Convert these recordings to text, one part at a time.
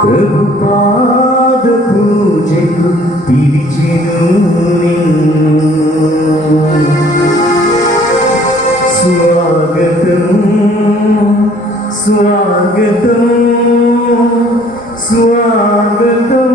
ప్రభుపాద పూజకు పిలిచెను స్వాగతం స్వాగతం స్వాగతం.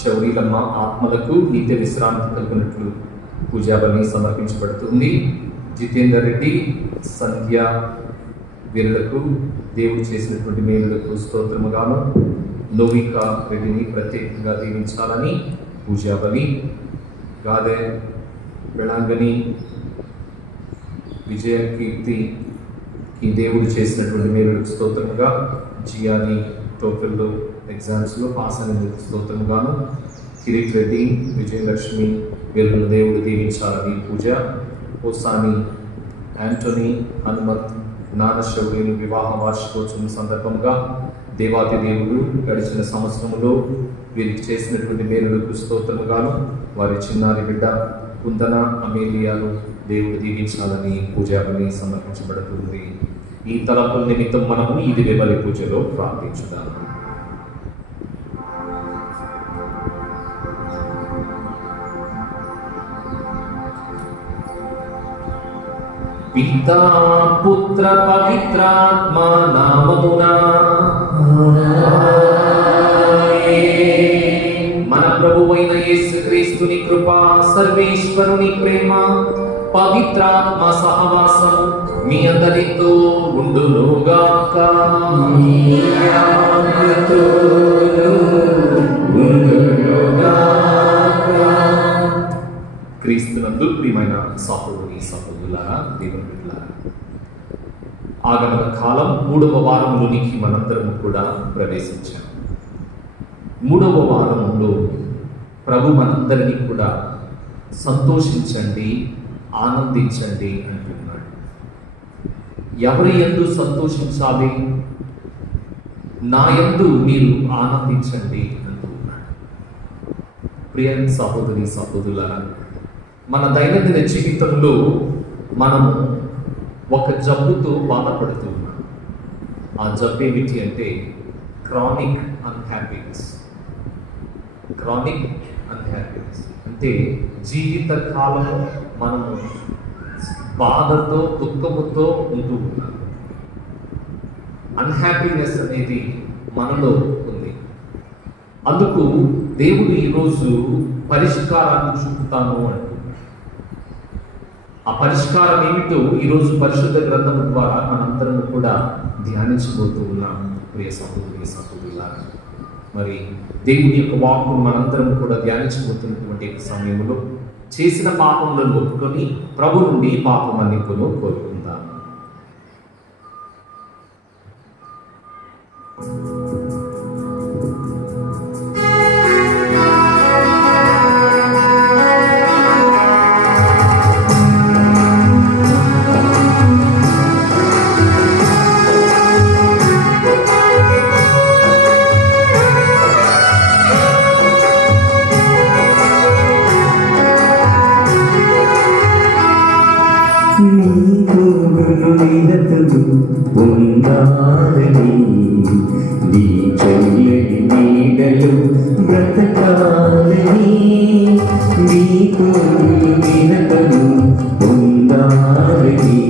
శౌరీలమ్మ ఆత్మలకు నిత్య విశ్రాంతి కలిగినట్లు పూజాబలి సమర్పించబడుతుంది. జితేందర్ రెడ్డి సంధ్య వీరులకు దేవుడు చేసినటువంటి మేలులకు స్తోత్రముగాను లోవిక రెడ్డిని ప్రత్యేకంగా దీవించాలని పూజాబలి. గాదె బెళాంగని విజయ కీర్తికి దేవుడు చేసినటువంటి మేలులకు స్తోత్రముగా జియాని టోఫెల్లో ఎగ్జామ్స్లో పాస్ అయినందుకు స్తోత్రముగాను కిరీట్ రెడ్డి విజయలక్ష్మి వీళ్ళను దేవుడు దీవించాలని పూజ. ఓసాని యాంటోనీ హనుమత్ జ్ఞానశౌర్యుని వివాహ వార్షికోత్సవం సందర్భంగా దేవాది దేవుడు గడిచిన సంవత్సరంలో వీరికి చేసినటువంటి మేలులకు స్తోత్రముగాను వారి చిన్నారి బిడ్డ కుందన అమేలియాను దేవుడు దీవించాలని పూజాబలి సమర్పించబడుతుంది. ఈ తలపుల నిమిత్తం మనము ఈ దివ్య బలి పూజలో ప్రార్థించుదాము. పితా పుత్ర పవిత్రాత్మ నామమునా మన ప్రభువైన యేసుక్రీస్తుని కృప, సర్వేశ్వరుని ప్రేమ, పవిత్రాత్మ సహవాసం మీ అందరితో ఉండునుగాక. క్రీస్తునందు ప్రియమైన సహోదరి సహోదరులారా, దేవుని బిడ్డలారా, ఆగమన కాలం 3వ వారంలోనికి మనందరము కూడా ప్రవేశించాం. 3వ వారంలో ప్రభు మనందరినీ కూడా సంతోషించండి, ఆనందించండి అంటున్నాడు. ఎవరి యందు సంతోషించాలి? నా యందు మీరు ఆనందించండి అంటున్నాడు. ప్రియ సహోదరి సహోదరులారా, మన దైనందిన జీవితంలో మనము ఒక జబ్బుతో బాధపడుతూ ఉన్నాం. ఆ జబ్బు ఏమిటి అంటే క్రానిక్ అన్హ్యాపీనెస్. క్రానిక్ అన్హ్యాపీనెస్ అంటే జీవిత కాలం మనము బాధతో, దుఃఖముతో ఉంటూ ఉన్నాం. అన్హ్యాపీనెస్ అనేది మనలో ఉంది. అందుకు దేవుడు ఈరోజు పరిష్కారాన్ని చూపుతాను అంటున్నాడు. ఆ పరిష్కారం ఏమిటో ఈరోజు పరిశుద్ధ గ్రంథము ద్వారా మనందరం కూడా ధ్యానించబోతూ ఉన్నాం. ప్రియ సహోదరి సహోదరులారా, మరి దేవుని యొక్క వాక్కును మనందరం కూడా ధ్యానించబోతున్నటువంటి సమయంలో చేసిన పాపములను ఒప్పుకొని ప్రభు నుండి పాప మన్నిపును కోరుకుందాం. ఉండాలని నీ చల్లని నీడలు బ్రతకాలని, నీకు నిరతలు ఉండాలని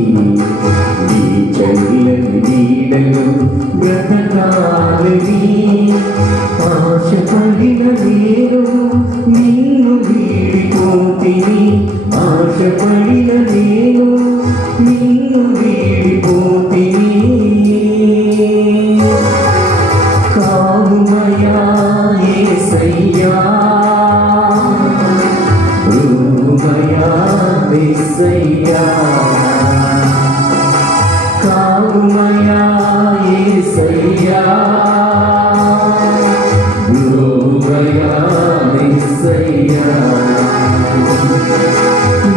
నీ చల్లని నీడలు బ్రతకాలని, ఆశపడిన నేను నిన్ను వీడిపోతిని, ఆశపడిన నేను నిన్ను వీడిపోతిని. కావుమయా యేసయ్యా, బ్రూమయా యేసయ్యా, కావుమయా యేసయ్యా, బ్రూమయా యేసయ్యా.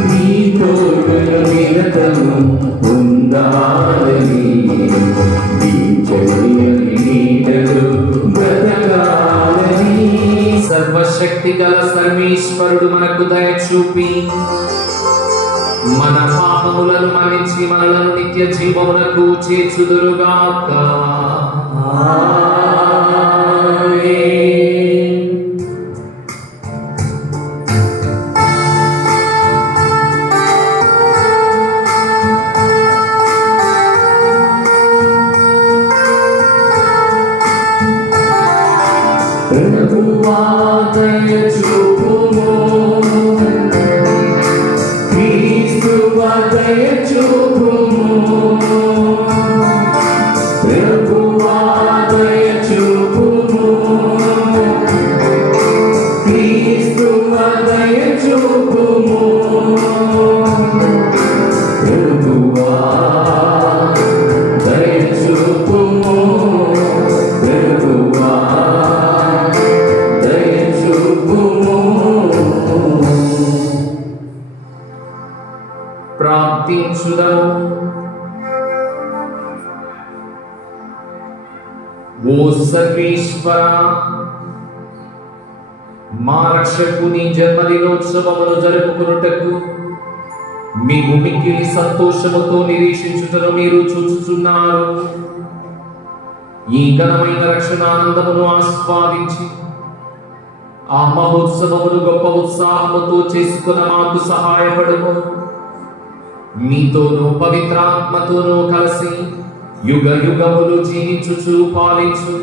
నీ తోటలు నిరతము ఉండాలని, నీ చల్లని నీడలు బ్రతకాలని. సర్వశక్తి గల సర్వేశ్వరుడు మనకు దయ చూపి మన పాపములను మన్నించి మనలను నిత్య జీవమునకు చేర్చుదురుగాక. ఆమేన్. ప్రభువా దయ చూపుము, క్రీస్తువా దయ చూపుము, ప్రభువా దయ చూపుము, క్రీస్తువా దయ చూపుము, ప్రభువా దయ చూపుము, ప్రభువా దయ చూపుము. ప్రార్థించుదాము. ఓ సర్వేశ్వర, మా రక్షకుని జన్మదినోత్సవమును జరుపుకున్నటకు మేము మిక్కిలి సంతోషముతో నిరీక్షించుటను మీరు చూచుచున్నారు. ఈ ఘనమైన రక్షణానందమును ఆస్వాదించి ఆ మహోత్సవమును గొప్ప ఉత్సాహముతో చేసుకున్న మాకు సహాయపడము. మీతోనూ పవిత్రాత్మతోనూ కలిసి యుగ యుగములు జీవించుచు పాలించు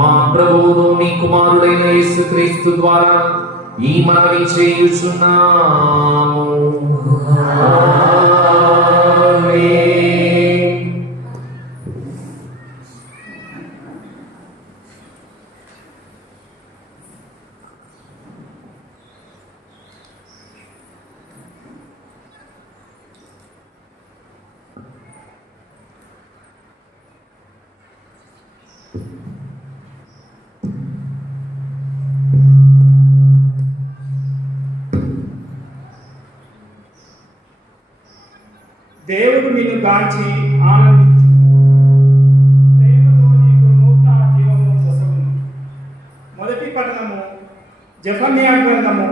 మా ప్రభువును మీ కుమారుడైన యేసుక్రీస్తు ద్వారా ఈ మనవి చేయుచున్నాము. ఆమేన్. దేవుడు నిన్ను గాంచి ఆనందించు, ప్రేమతో నీకు నూతన జీవము పొసగును. మొదటి పఠనము జెఫన్యా గ్రంథము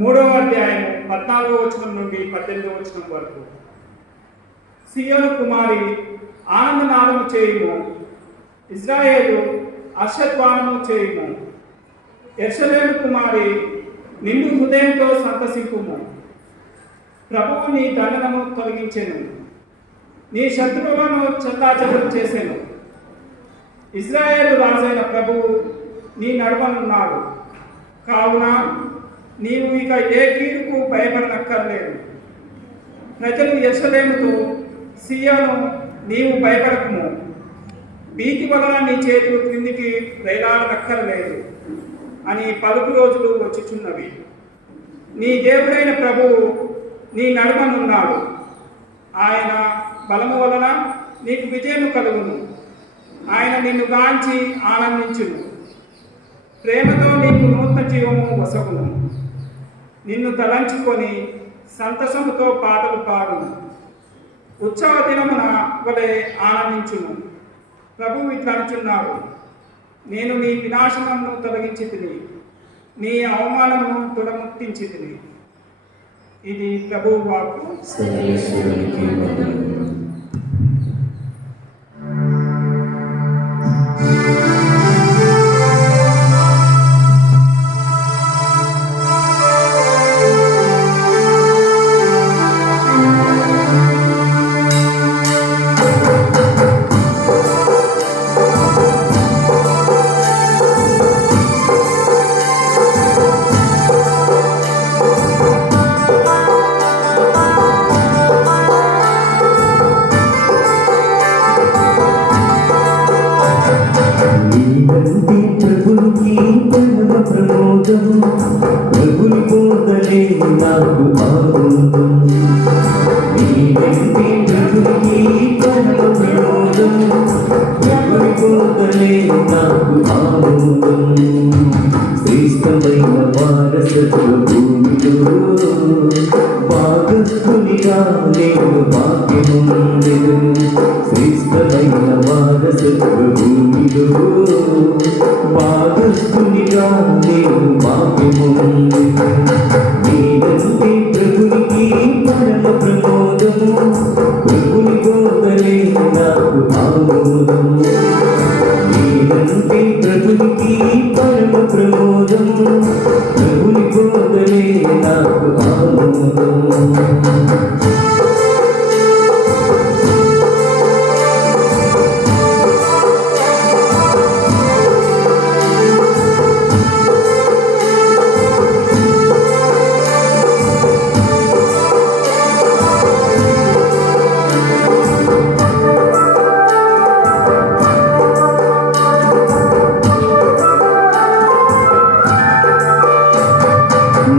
3వ అధ్యాయము 14వ వచనం నుండి 18వ వచనం వరకు. సియోను కుమారి ఆనందనాదము చేయుము, ఇజ్రాయేలు హర్షధ్వానము చేయుము. యెరూషలేము కుమారి నిన్ను హృదయంతో సంతసింపుము. ప్రభువు నీ దండనము తొలగించెను, నీ శత్రువులను చెల్లాచెదరు చేసెను. ఇజ్రాయేలు రాజైన ప్రభువు నీ నడుమనున్నాడు కావున నీవు ఇక ఏ కీడుకు భయపడనక్కర్లేదు. ప్రజలు యెరూషలేముతో, సియోను నీవు భయపడకుము, భీతి వలన నీ చేతులు క్రిందికి వేలాడనక్కర్లేదు అని పలుకు రోజులు వచ్చుచున్నవి. నీ దేవుడైన ప్రభువు నీ నడుమనున్నాడు, ఆయన బలము వలన నీకు విజయము కలుగును. ఆయన నిన్ను గాంచి ఆనందించును, ప్రేమతో నీకు నూతన జీవము వసగును. నిన్ను తలంచుకొని సంతసముతో పాటలు పాడును, ఉత్సవ దినమున వలె ఆనందించును. ప్రభువు ఇట్లనుచున్నాడు, నేను నీ వినాశనమును తొలగించి తిని, నీ అవమానమును తుడముట్టించి తిని. ఇది ప్రభువు వాక్కు. సర్వేశ్వరునికి వందనములు. నీవంటి ప్రభునికి పరమ ప్రమోదం, ప్రభుని పోదలే నాకు ఆనందం. నీవంటి ప్రభునికి పరమ ప్రమోదం, ప్రభుని పోదలే నాకు ఆనందం. శ్రేష్టమైన వారసత్వ భూమిలో భాగస్థునిగా నేను భాగ్యముందెను. శ్రేష్టమైన వారసత్వ భూమిలో భాగస్థునిగా నేను భాగ్యముందెను. నీవంటి ప్రభునికి పరమ ప్రమోదము, ప్రభుని బోధలే నాకు ఆమోదం. నీవంటి ప్రభునికి పరమ ప్రమోదం, ప్రభుని బోధలే నాకు ఆమోదం.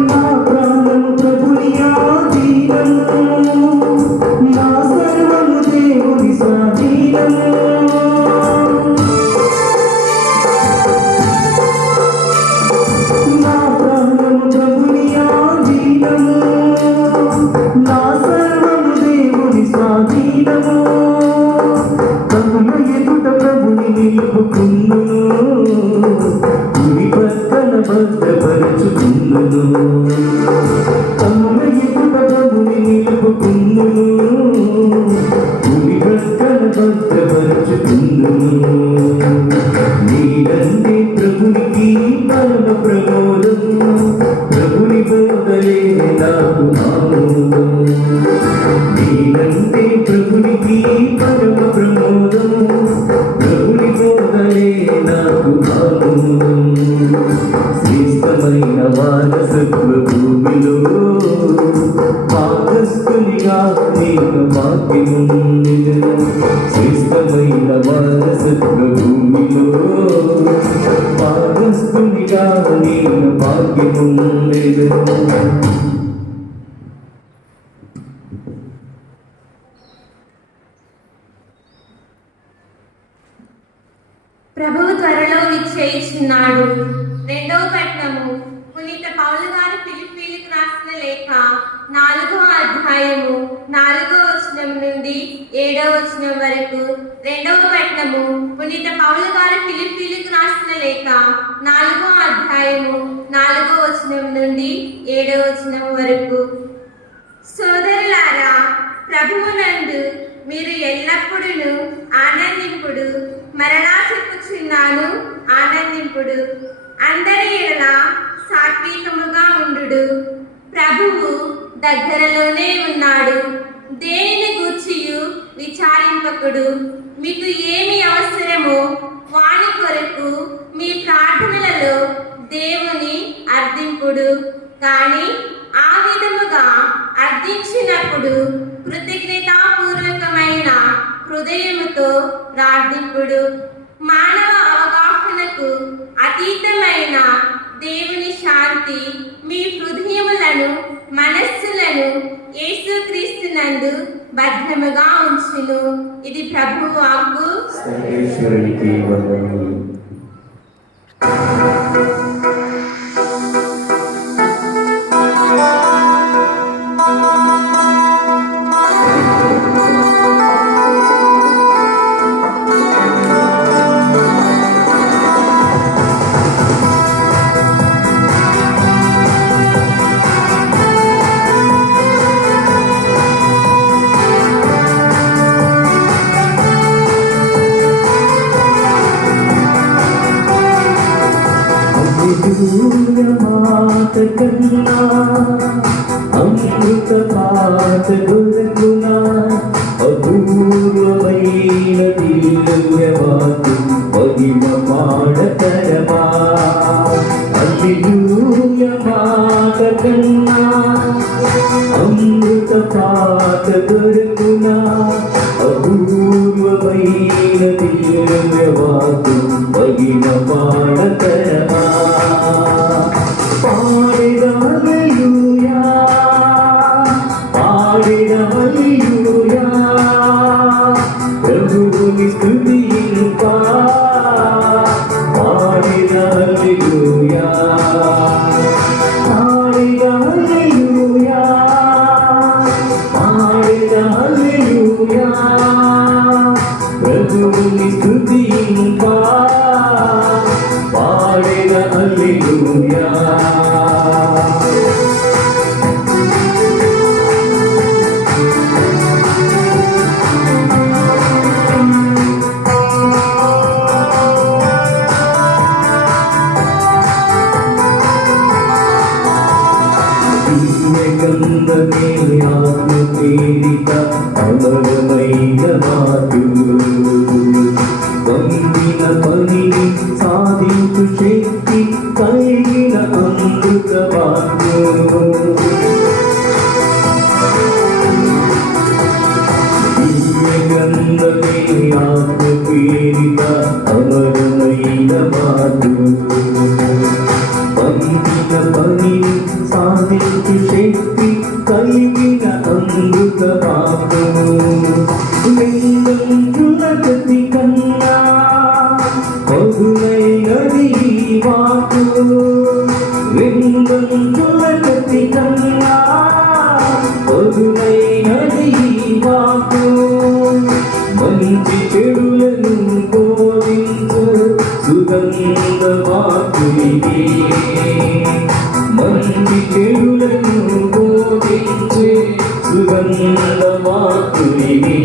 నా ప్రాణము ప్రభుని ఆధీనము, నా సర్వము దేవుని స్వాధీనము. నా ప్రాణము ప్రభుని ఆధీనము, నా సర్వము దేవుని స్వాధీనము. కనుల ఎదుట ప్రభుని నిలుపుకుందును, కుడి పక్కన భద్రపరచుకుందును. కనుల ఎదుట ప్రభుని నిలుపుకుందును, కుడి పక్కన భద్రపరచుకుందును. నీవంటి ప్రభునికి పరమ ప్రమోదం, ప్రభుని బోధ పోదలే నాకు ఆమోదం నేనంటే ప్రభునికి పరమ ప్రమోదం ప్రభుని పోదలే నాకు ఆమోదం శ్రేష్టమైన వారసత్వ భూమిలో భాగస్థునిగా నేను భాగ్యముందెదను శ్రేష్టమైన వారసత్వ భూమిలో భాగస్థునిగా నేను భాగ్యముందెదను. ప్రభువు త్వరలో నిశ్చయించున్నాడు. రెండవ పట్టణము పునీత పౌలు గారు ఫిలిప్పీలకు రాసిన లేఖ 4వ అధ్యాయము 4వ వచనం నుండి 7వ వచనం వరకు. రెండవ పట్టణము పునీత పౌలు గారు ఫిలిప్పీలకు రాసిన లేఖ 4వ అధ్యాయము 4వ వచనం నుండి 7వ వచనం వరకు. సోదరులారా, ప్రభువునందు మీరు ఎల్లప్పుడూ ఆనందింపుడు. మరలా చెప్పుచున్నాను, ఆనందింపుడు. అందరి ఎడల సాత్వికముగా ఉండుడు. ప్రభువు దగ్గరలోనే ఉన్నాడు. దేనిని గూర్చియు విచారింపకుడు. మీకు ఏమి అవసరమో వాని కొరకు మీ ప్రార్థనలలో దేవుని అర్థింపుడు. కానీ ఆ విధముగా అర్థించినప్పుడు కృతజ్ఞతాపూర్వకమైన హృదయముతో ప్రార్థింపుడు. మానవ అవగాహనకు అతీతమైన దేవుని శాంతి మీ హృదయములను మనస్సులను యేసుక్రీస్తునందు భద్రముగా ఉంచును. ఇది ప్రభువు వాక్కు. సర్వేశ్వరునికి వందనములు. మాట కన్నా అమృత పాట దొరకునా అపూర్వమైన దివ్యవాకు మహిమ పాడతరమా. హల్లెలూయ మాట కన్నా అమృత పాట దొరకునా అపూర్వమైన దివ్యవాకు మహిమ పాడతరమా. పాడెదా హల్లెలూయా, పాడెదా హల్లెలూయా, ప్రభువుని స్తుతింపా. పాడెదా హల్లెలూయా, పాడెదా హల్లెలూయా, పాడెదా హల్లెలూయా, ప్రభువుని స్తుతింపా. పాడెదా హల్లెలూయా. అమరమైన మాటలు వందిన పనిని సాధించు శక్తి కలిగిన అమృత వాక్యము. దివ్యగ్రంథమే ఆత్మ ప్రేరిత అమరమైన మాటలు వందిన పనిని సాధించు శక్తి కలిగిన అమృత వాక్యము. వెందంచులకతి కన్నా మధురైనది ఈ వాకు. వెందంచులకతి కన్నా మధురైనది ఈ వాకు. మంచి చెడులను బోధించు సుగంధ వాకు ఇది. మంచి చెడులను బోధించే సుగంధ వాకు ఇది.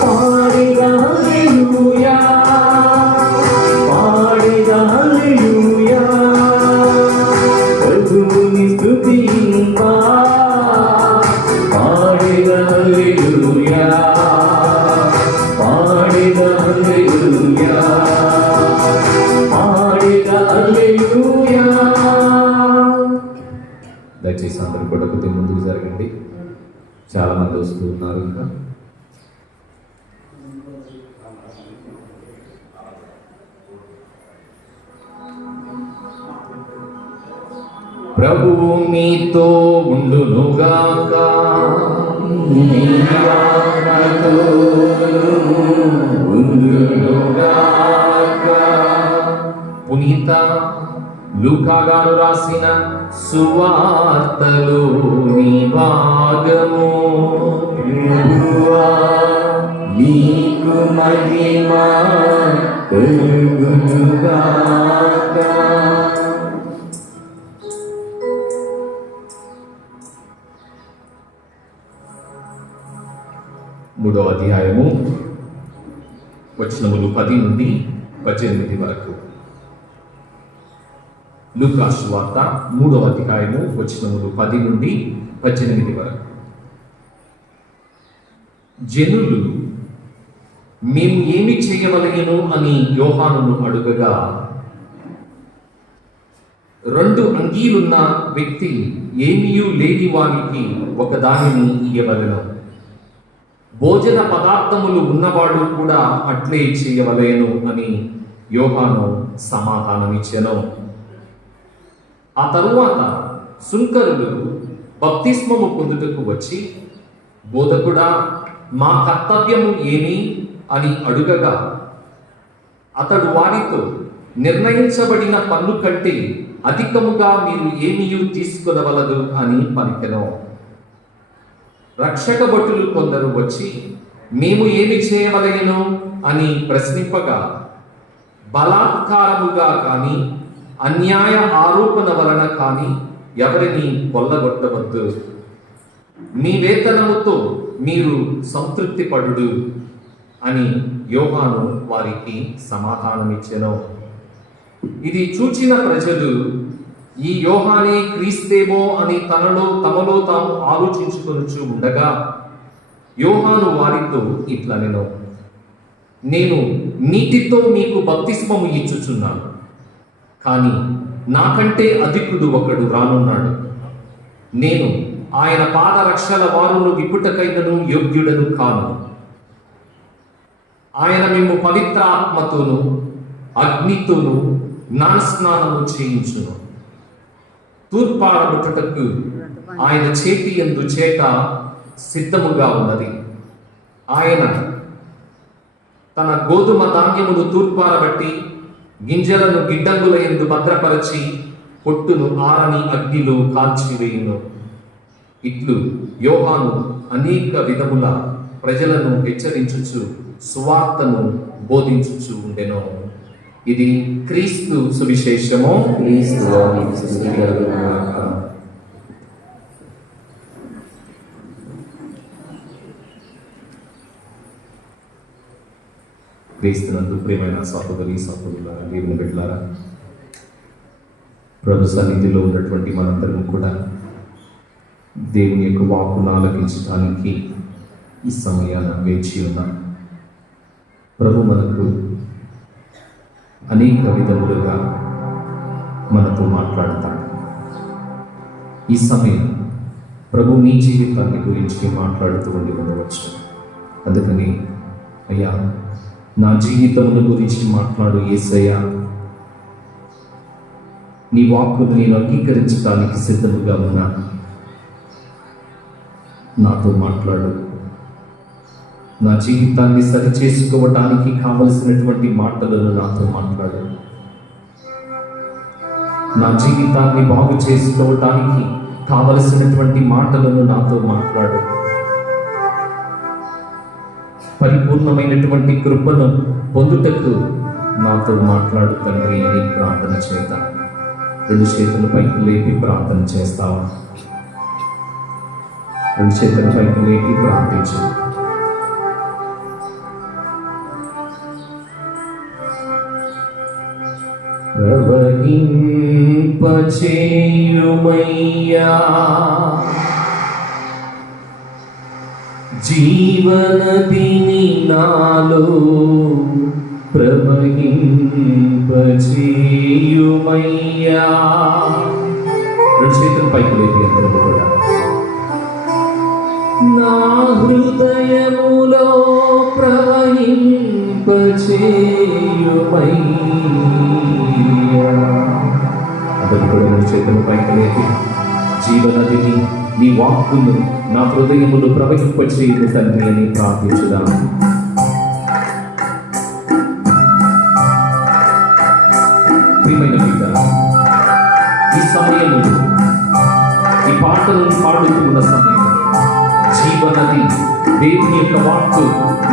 పాడెదా హల్లెలూయా, పాడెదా హల్లెలూయా, ప్రభువుని హల్లెలూయా పాడేదా హల్లెలూయా. దయచేసి అందరూ కూడా కొద్దిగా ముందుకు జరగండి. చాలా మంది వస్తూ ఉన్నారు. ఇంకా ప్రభువు మీతో ఉండునుగాక. నీ ఆత్మతోను ఉండునుగాక. పునీత లూకా గారు రాసిన సువార్తలోని భాగము. ప్రభువా నీకు మహిమ కలుగునుగాక. మూడవ అధ్యాయము వచనములు 10 నుండి 18 వరకు. లూకా సువార్త 3వ అధ్యాయము వచనములు 10 నుండి 18 వరకు. జనులు మేము ఏమి చేయవలెను అని యోహానును అడుగగా, 2 అంగీలున్న వ్యక్తి ఏమీయూ లేని వానికి ఒకదానిని ఇయ్యవలెను. భోజన పదార్థములు ఉన్నవాడు కూడా అట్లే చేయవలేను అని యోహాను సమాధానమిచ్చెను. ఆ తరువాత సుంకరులు బప్తిస్మము పొందుటకు వచ్చి, బోధకుడా మా కర్తవ్యము ఏమి అని అడుగగా, అతడు వారితో నిర్ణయించబడిన పన్ను కంటే అధికముగా మీరు ఏమీయూ తీసుకొనవలదు అని పలికెను. రక్షక భటులు కొందరు వచ్చి మేము ఏమి చేయవలెను అని ప్రశ్నింపగా, బలాత్కారముగా కానీ అన్యాయ ఆరోపణ వలన కానీ ఎవరిని కొల్లగొట్టవద్దు, మీ వేతనముతో మీరు సంతృప్తి పడుడు అని యోహాను వారికి సమాధానమిచ్చెను. ఇది చూచిన ప్రజలు ఈ యోహానే క్రీస్తేమో అని తమలో తాము ఆలోచించుకొనుచు ఉండగా, యోహాను వారితో ఇట్లనెను, నేను నీటితో మీకు బప్తిస్మము ఇచ్చుచున్నాను, కానీ నాకంటే అధికుడు ఒకడు రానున్నాడు. నేను ఆయన పాదరక్షల వారును విప్పుటకైనను యోగ్యుడను కాను. ఆయన మేము పవిత్ర ఆత్మతోను అగ్నితోను జ్ఞానస్నానము చేయించును. తూర్పారబుటకు ఆయన చేతి యందు చేట సిద్ధముగా ఉన్నది. ఆయన తన గోధుమ ధాన్యమును తూర్పారబట్టి గింజలను గిడ్డంగుల యందు భద్రపరచి పొట్టును ఆరని అగ్నిలో కాల్చివేయును. ఇట్లు యోహాను అనేక విధముల ప్రజలను హెచ్చరించుచు సువార్తను బోధించుచు ఉండెను. ఇది క్రీస్తు సువిశేషము. క్రీస్తువా నీకు స్తుతి కలుగునుగాక. క్రీస్తునందు ప్రియమైన సహోదరి సహోదరులారా, దేవుని బిడ్డలారా, ప్రభు సన్నిధిలో ఉన్నటువంటి మనందరం కూడా దేవుని యొక్క వాక్కును ఆలకించడానికి ఈ సమయాన వేచి ఉన్నాం. ప్రభు మనకు అనేక విధములుగా మనతో మాట్లాడతాడు. ఈ సమయం ప్రభు మీ జీవితాన్ని గురించి మాట్లాడుతూ ఉండి ఉండవచ్చు. అందుకని అయ్యా, నా జీవితమును గురించి మాట్లాడు యేసయ్యా, నీ వాక్కును నేను అంగీకరించడానికి సిద్ధముగా ఉన్నా, నాతో మాట్లాడు. నా జీవితాన్ని సరి చేసుకోవడానికి కావలసినటువంటి మాటలను నాతో మాట్లాడు. నా జీవితాన్ని బాగు చేసుకోవటానికి కావలసినటువంటి మాటలను నాతో మాట్లాడు. పరిపూర్ణమైనటువంటి కృపను పొందుటకు నాతో మాట్లాడు తండ్రి అని ప్రార్థన చేద్దాం. 2 చేతుల పైకి లేపి ప్రార్థన చేస్తావా? 2 చేతుల పైకి లేపి ప్రార్థించు. ప్రవహింపచేయుమయ్యా జీవనదిని నాలో ప్రవహింపచేయుమయ్యా. రెండు చేతులు పైకి లేపి అందరూ కూడా నా హృదయములో ప్రవహింపచేయుమయ్యా. అందరూ కూడా రెండు చేతులు పైకి లేపి జీవనదిని నీ వాక్కును నా హృదయములు ప్రవహింపచేయు తండ్రి అని ప్రార్థించుదాం. ప్రియమైన బిడ్డ, ఈ సమయములో ఈ పాటలను పాడుతున్న సమయంలో జీవనది దేవుని యొక్క వాక్కు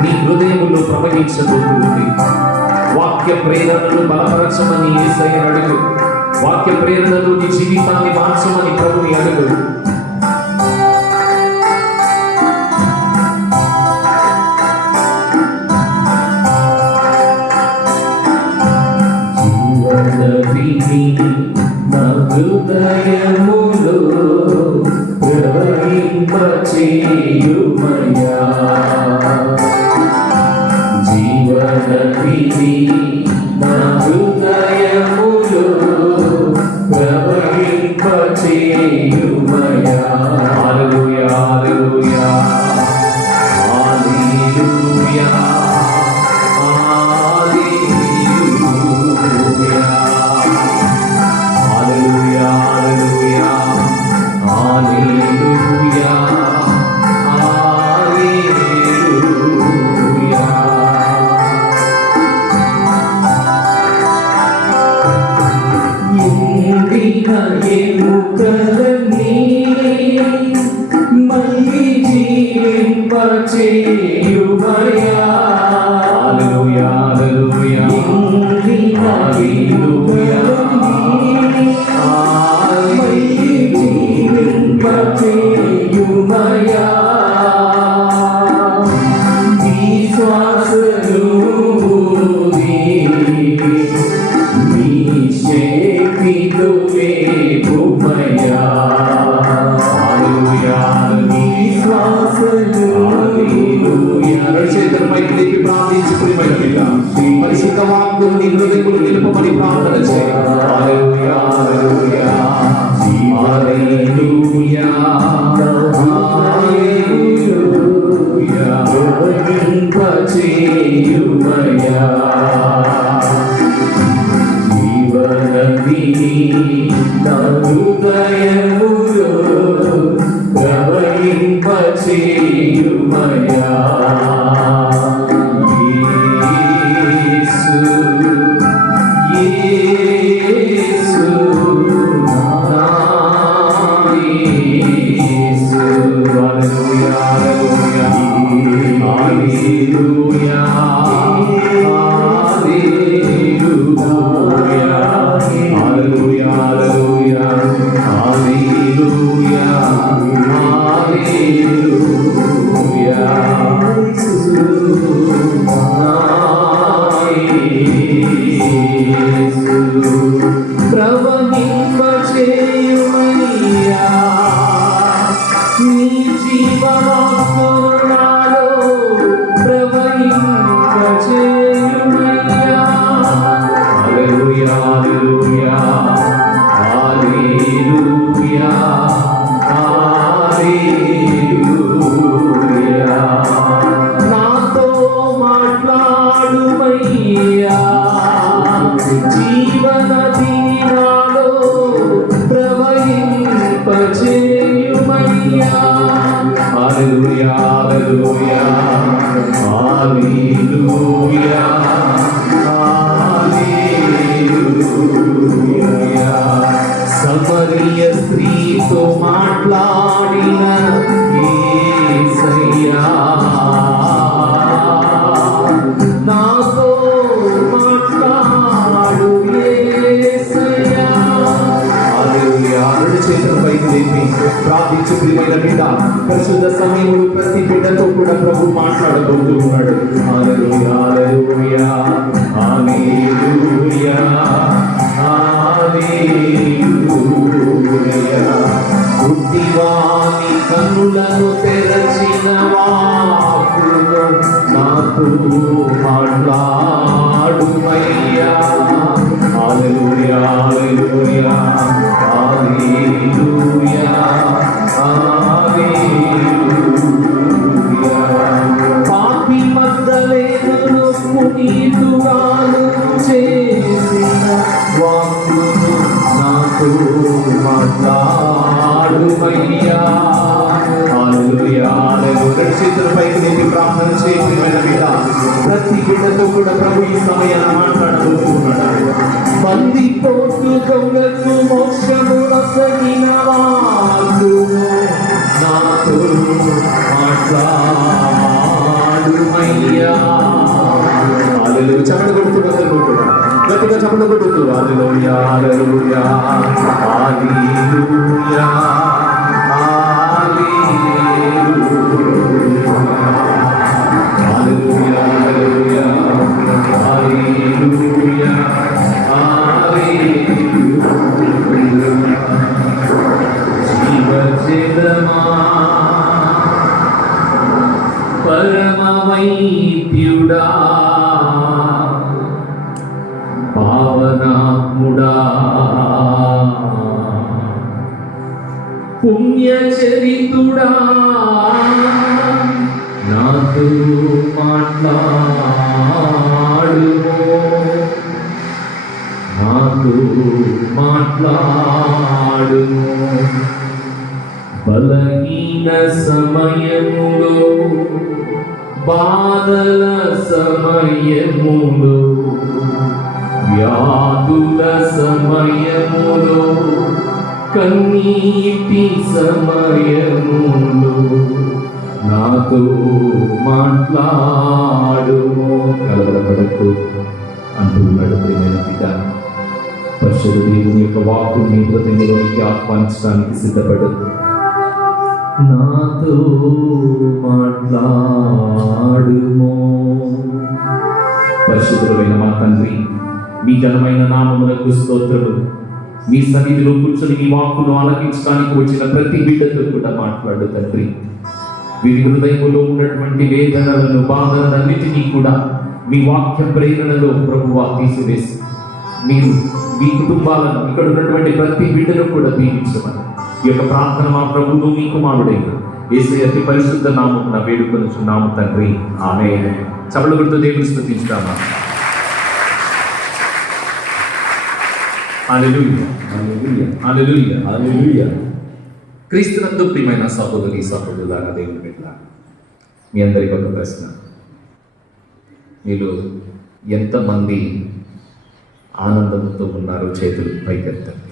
నీ హృదయములో ప్రవహించబోతుంది. వాక్య ప్రేరణను బలపరచమని యేసయ్య అడుగు. వాక్య ప్రేరణలు నీ జీవితాన్ని మార్చమని ప్రభుని అడుగు. జీవనదిని నా హృదయములో ప్రవహింపచేయుమయ్యా. జీవనదిని నా హృదయములో ప్రవహింపచేయుమయ్యా. హల్లెలూయా, హల్లెలూయా, హల్లెలూయా, హల్లెలూయా, హల్లెలూయా, హల్లెలూయా, హల్లెలూయా. ఎండిన ఎముకలన్నీ మళ్ళీ జీవింపచేయుమయ్యా. హల్లెలూయా, హల్లెలూయా, ఎండిన ఎముకలన్నీ మళ్ళీ జీవింపచేయుమయ్యా. నీ శ్వాసను నీ శక్తితో వేపుమయ్యా. హల్లెలూయా, నీ శ్వాసను హల్లెలూయా. చేతుల పైకి లేపి ప్రార్థించు. ప్రియమైన బిడ్డ, పరిశుద్ధ వాక్కు నీ హృదయములు నిలుపమని ప్రార్థన చేయ. హల్లెలూయా, హల్లెలూయా, హల్లెలూయా, హల్లెలూయా, ప్రవహింపచేయుమయ్యా. జీవనదిని నా హృదయములో ప్రవహింపచేయుమయ్యా. యేసు, యేసు, నా యేసు. హల్లెలూయా, హల్లెలూయా, హల్లెలూయా, హల్లెలూయా, హల్లెలూయా, హల్లెలూయా, హల్లెలూయా. ప్రవహింపచేయుమయ్యా. నీ జీవవాక్కును నాలో ప్రవహింపచేయుమయ్యా. హల్లెలూయా, హల్లెలూయా, హల్లెలూయా, హల్లెలూయా. నాతో మాట్లాడుమయ్యా. జీవనది నాలో ప్రవహింపచేయుమయ్యా. హల్లెలూయా, హల్లెలూయా, హల్లెలూయా, హల్లెలూయా. సమరయ స్త్రీతో మాట్లాడిన యేసయ్యా, నాతో మాట్లాడు యేసయ్యా. హల్లెలూయా. రెండు చేతుల పైకి లేపి ప్రార్థించు. ప్రియమైన బిడ్డ, పరిశుద్ధ సమయంలో ప్రతి బిడ్డతో కూడా ప్రభు మాట్లాడబోతూ ఉన్నాడు. హల్లెలూయా, హల్లెలూయా, హల్లెలూయా, హల్లెలూయా. గుడ్డివాని కన్నులను తెరచిన వాడు బిడ్డతో కూడా ప్రభు ఈ సమయాన్ని మాట్లాడబోతున్నాడు. బందిపోటు దొంగకు మోక్షము నొసగిన వాడు నాతో మాట్లాడుమయ్యా. హల్లెలూయా. చప్పట్లు కొడుతూ అందరూ కూడా గట్టిగా చప్పట్లు కొడుతూ హల్లెలూయా హల్లెలూయా హల్లెలూయా హల్లెలూయా హల్లెలూయా హల్లెలూయా హల్లెలూయా. జీవజలమా పరమ వైద్యుడా పావనాత్ముడా పుణ్యచరితుడా నాతో మాట్లాడుమో నాతో మాట్లాడుమో. బలహీన సమయములో బాధల సమయములో వ్యాధుల సమయములో కన్నీటి సమయములో నాతో మాట్లాడుమో. కలవరపడకు అంటున్నాడు ప్రియమైన పిత. పరిశుద్ధ దేవుని యొక్క వాక్కు నీ హృదయంలోనికి ఆహ్వానించడానికి సిద్ధపడదు. నాతో మాట్లాడుమో. పరిశుద్ధుడైన మా తండ్రి, మీ ఘనమైన నామమునకు స్తోత్రము. మీ సన్నిధిలో కూర్చొని మీ వాక్కును ఆలకించడానికి వచ్చిన ప్రతి బిడ్డతో కూడా మాట్లాడు తండ్రి. వీరి హృదయంలో ఉన్నటువంటి వేదనలను బాధలన్నిటినీ కూడా మీ వాక్య ప్రేరణలో ప్రభువా తీసివేసి మీరు మీ కుటుంబాలను ఇక్కడ ఉన్నటువంటి ప్రతి బిడ్డను కూడా దీవించమని ఈ యొక్క ప్రార్థన మా ప్రభువు మీ కుమారుడైన యేసయ్య అతి పరిశుద్ధ నామమున వేడుకొనుచున్నాము తండ్రి. ఆమేన్. చప్పట్లు కొడుతూ దేవుని స్తుతించుదామా. హల్లెలూయా హల్లెలూయా హల్లెలూయా హల్లెలూయా. క్రీస్తునందు ప్రియమైన సహోదరి సహోదరులారా, దేవుని బిడ్డలారా, మీ అందరికీ ఒక ప్రశ్న. మీలో ఎంతమంది ఆనందంతో ఉన్నారు? చేతులు పైకెత్తండి.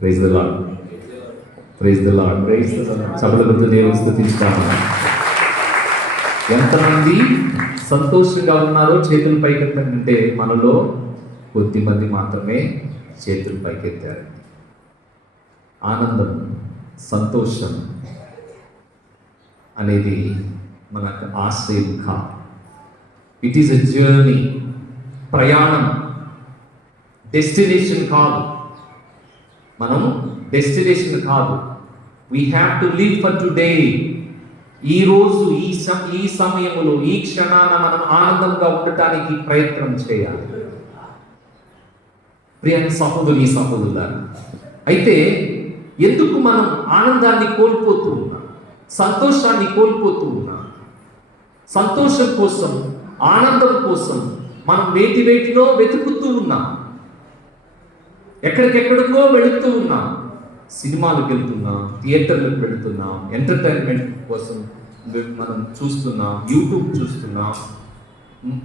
Praise the Lord, praise the Lord, praise the Lord. సభలతో దేవుని స్తుతించుతాము. ఎంతమంది సంతోషంగా ఉన్నారో చేతులు పైకెత్తండి. అంటే మనలో కొద్దిమంది మాత్రమే చేతులు పైకెత్తారు. ఆనందం, సంతోషం అనేది మనకు ఆశ్రయం కాదు. ఇట్ ఈస్ ఎ జర్నీ, ప్రయాణం, డెస్టినేషన్ కాదు. మనము డెస్టినేషన్ కాదు. We have to live for today. ఈ రోజు, ఈ సమయంలో, ఈ క్షణాన మనం ఆనందంగా ఉండటానికి ప్రయత్నం చేయాలి. ప్రియ సహోదరి సహోదరులారా, అయితే ఎందుకు మనం ఆనందాన్ని కోల్పోతూ ఉన్నాం? సంతోషాన్ని కోల్పోతూ ఉన్నాం. సంతోషం కోసం, ఆనందం కోసం మనం వేటిలో వెతుకుతూ ఉన్నాం. ఎక్కడికెక్కడికో వెళుతూ ఉన్నాం. సినిమాలకు వెళ్తున్నాం, థియేటర్లకు వెళుతున్నాం, ఎంటర్టైన్మెంట్ కోసం మనం చూస్తున్నాం, యూట్యూబ్ చూస్తున్నాం.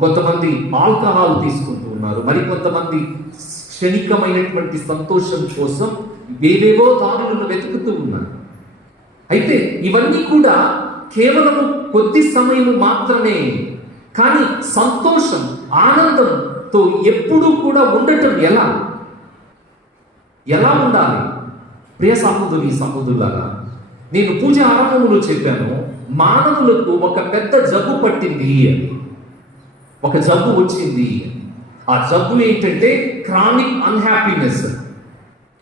కొంతమంది ఆల్కహాల్ తీసుకుంటూ ఉన్నారు. మరి కొంతమంది క్షణికమైనటువంటి సంతోషం కోసం వేవేవో దారులను వెతుకుతూ ఉన్నారు. అయితే ఇవన్నీ కూడా కేవలం కొద్ది సమయం మాత్రమే. కానీ సంతోషం, ఆనందంతో ఎప్పుడూ కూడా ఉండటం ఎలా ఉండాలి? ప్రియ సహోదరి సహోదరులారా, నేను పూజ ఆరంభంలో చెప్పాను, మానవులకు ఒక పెద్ద జబ్బు పట్టింది అని. ఒక జబ్బు వచ్చింది. ఆ జబ్బు ఏంటంటే క్రానిక్ అన్హ్యాపీనెస్.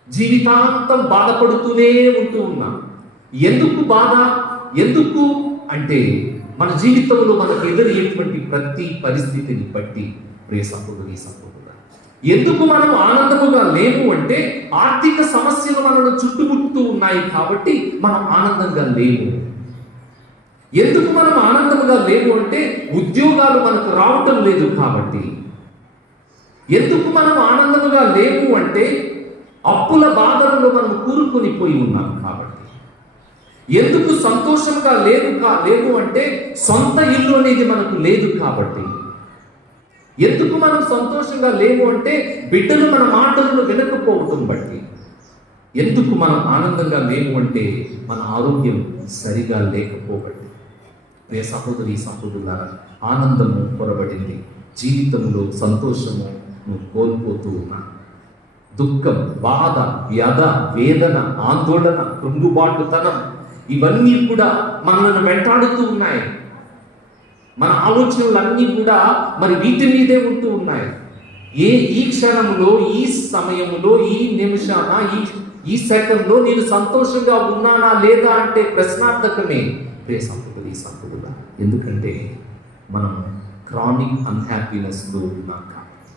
జీవితాంతం బాధపడుతూనే ఉంటూ ఉన్నాం. ఎందుకు బాధ? ఎందుకు అంటే మన జీవితంలో మనకు ఎదురయ్యేటువంటి ప్రతి పరిస్థితిని బట్టి ప్రియ సహోదరి సహోదరులారా, ఎందుకు మనం ఆనందముగా లేము అంటే ఆర్థిక సమస్యలు మనను చుట్టుముడుతూ ఉన్నాయి కాబట్టి మనం ఆనందంగా లేము. ఎందుకు మనం ఆనందంగా లేము అంటే ఉద్యోగాలు మనకు రావటం లేదు కాబట్టి. ఎందుకు మనం ఆనందముగా లేము అంటే అప్పుల బాధల్లో మనం కూరుకొని పోయి ఉన్నాం కాబట్టి. ఎందుకు సంతోషంగా లేవు అంటే సొంత ఇల్లు అనేది మనకు లేదు కాబట్టి. ఎందుకు మనం సంతోషంగా లేము అంటే బిడ్డలు మన మాటలను వినకపోవటం బట్టి. ఎందుకు మనం ఆనందంగా లేము అంటే మన ఆరోగ్యం సరిగా లేకపోబట్టి. ప్రియ సహోదరి సహోదరులారా, ఆనందము కొరబడింది, జీవితంలో సంతోషము నువ్వు కోల్పోతూ ఉన్నా. దుఃఖం, బాధ, వ్యధ, వేదన, ఆందోళన, కృంగుబాటుతనం ఇవన్నీ కూడా మనల్ని వెంటాడుతూ ఉన్నాయి. మన ఆలోచనలన్నీ కూడా మరి వీటి మీదే ఉంటూ ఉన్నాయి. ఈ క్షణంలో, ఈ సమయంలో, ఈ నిమిషాన, ఈ సెకండ్లో నేను సంతోషంగా ఉన్నానా లేదా అంటే ప్రశ్నార్థకమే ప్రియ సహోదరి సహోదరుడా. ఎందుకంటే మనం క్రానిక్ అన్హ్యాపీనెస్లో ఉన్నాం కాబట్టి.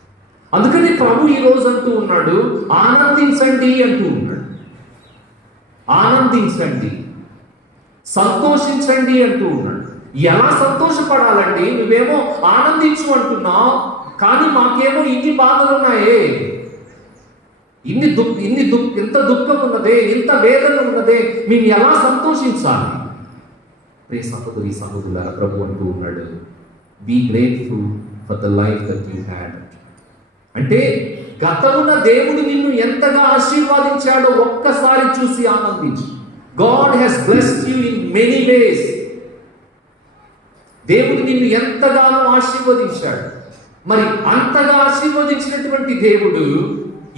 అందుకని ప్రభు ఈ రోజు అంటూ ఉన్నాడు, ఆనందించండి అంటూ ఉన్నాడు. ఆనందించండి, సంతోషించండి అంటూ ఉన్నాడు. ఎలా సంతోషపడాలండి? నువ్వేమో ఆనందించు అంటున్నావు, కానీ మాకేమో ఇన్ని బాధలు ఉన్నాయే, ఇంత దుఃఖం ఉన్నదే, ఇంత వేదన ఉన్నదే, మేము ఎలా సంతోషించాలి? ప్రియ సహోదరి సహోదరులారా, ప్రభు అంటూ ఉన్నాడు, be grateful for the life that you had. అంటే గతమున దేవుడు నిన్ను ఎంతగా ఆశీర్వదించాడో ఒక్కసారి చూసి ఆనందించు. God has blessed you in many ways. దేవుడు నిన్ను ఎంతగానో ఆశీర్వదించాడు. మరి అంతగా ఆశీర్వదించినటువంటి దేవుడు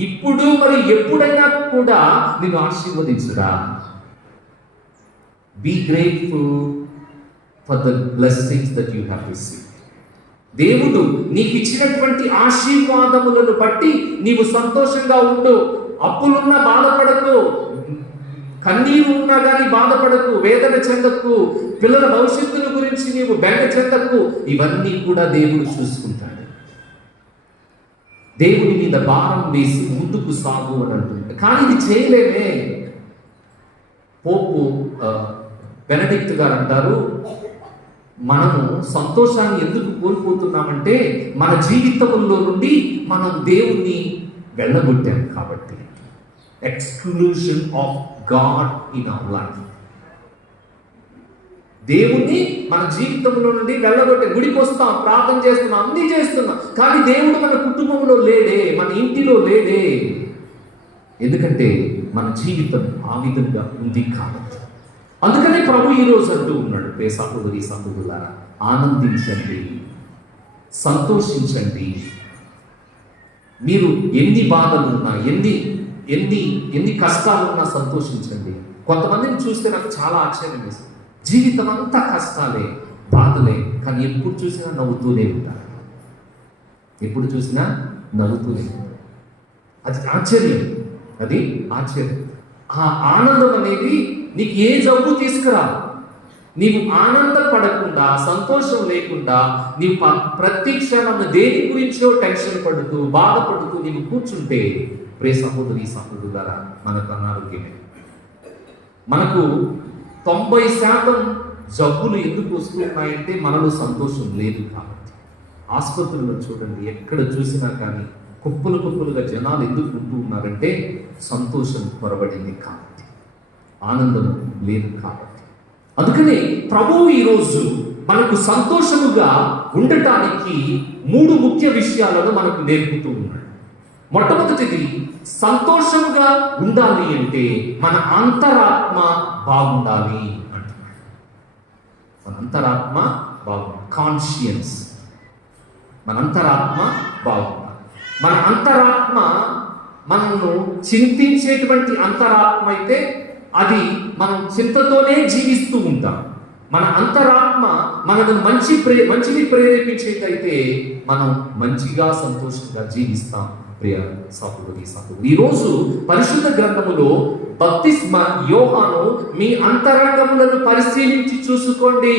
ఇప్పుడు మరి ఎప్పుడైనా కూడా నిన్ను ఆశీర్వదించురా. Be grateful for the blessings that you have received. దేవుడు నీకు ఇచ్చినటువంటి ఆశీర్వాదములను బట్టి నీవు సంతోషంగా ఉండు. అప్పులున్నా బాధపడకు, కన్నీరు ఉన్నా కానీ బాధపడకు, వేదన చెందకు, పిల్లల భవిష్యత్తుల గురించి నీవు బెంగ చెందకు. ఇవన్నీ కూడా దేవుడు చూసుకుంటాడు. దేవుడి మీద భారం వేసి ముందుకు సాగు అని అంటుంది. కానీ ఇది చేయలేమే. పోపు బెనడిక్ట్ గారు అంటారు, మనము సంతోషాన్ని ఎందుకు కోల్పోతున్నామంటే మన జీవితంలో నుండి మనం దేవుణ్ణి వెళ్ళగొట్టాం కాబట్టి. Exclusion of God in our life. దేవుణ్ణి మన జీవితంలో నుండి వెళ్ళగొట్టే. గుడికి వస్తాం, ప్రార్థన చేస్తున్నాం, అన్నీ చేస్తున్నాం, కానీ దేవుడు మన కుటుంబంలో లేడే, మన ఇంటిలో లేడే. ఎందుకంటే మన జీవితం ఆ విధంగా ఉంది కాబట్టి. అందుకనే ప్రభు ఈరోజు అంటూ ఉన్నాడు, ప్రియ సహోదరి సహోదరులారా, ఆనందించండి, సంతోషించండి. మీరు ఎన్ని బాధలున్నా, ఎన్ని కష్టాలున్నా సంతోషించండి. కొంతమందిని చూస్తే నాకు చాలా ఆశ్చర్యం వేస్తుంది. జీవితం అంతా కష్టాలే, బాధలే, కానీ ఎప్పుడు చూసినా నవ్వుతూనే ఉంటారు. ఎప్పుడు చూసినా నవ్వుతూనే ఉంటారు. అది ఆశ్చర్యం. ఆ ఆనందం అనేది నీకు ఏ జబ్బు తీసుకురా. నీవు ఆనందపడకుండా, సంతోషం లేకుండా, నీవు ప్రతి క్షణం దేని గురించో టెన్షన్ పడుతూ, బాధపడుతూ నీవు కూర్చుంటే ప్రియ సహోదరి సహోదరులారా, మనకు అనారోగ్యమే. మనకు 90% జబ్బులు ఎందుకు వస్తున్నాయంటే మనలో సంతోషం లేదు కాబట్టి. ఆసుపత్రుల్లో చూడండి, ఎక్కడ చూసినా కానీ కుప్పలుగా జనాలు ఎందుకు ఉంటూ ఉన్నారంటే సంతోషం కొరబడింది కాబట్టి, ఆనందం లేదు కాబట్టి. అందుకనే ప్రభువు ఈరోజు మనకు సంతోషముగా ఉండటానికి 3 ముఖ్య విషయాలను మనకు నేర్పుతూ ఉన్నాడు. మొట్టమొదటిది, సంతోషముగా ఉండాలి అంటే మన అంతరాత్మ బాగుండాలి అంటున్నాడు. మన అంతరాత్మ బాగుండాలి, కాన్షియన్స్. మన అంతరాత్మ బాగుండాలి. మన అంతరాత్మ మనను చింతించేటువంటి అంతరాత్మ అయితే అది మనం చింతతోనే జీవిస్తూ ఉంటాం. మన అంతరాత్మ మనను మంచిని ప్రేరేపించేదైతే మనం మంచిగా సంతోషంగా జీవిస్తాం. ప్రియ సహోదరి సహోదరులు, ఈరోజు పరిశుద్ధ గ్రంథములో బప్తిస్మ యోహాను మీ అంతరంగములను పరిశీలించి చూసుకోండి.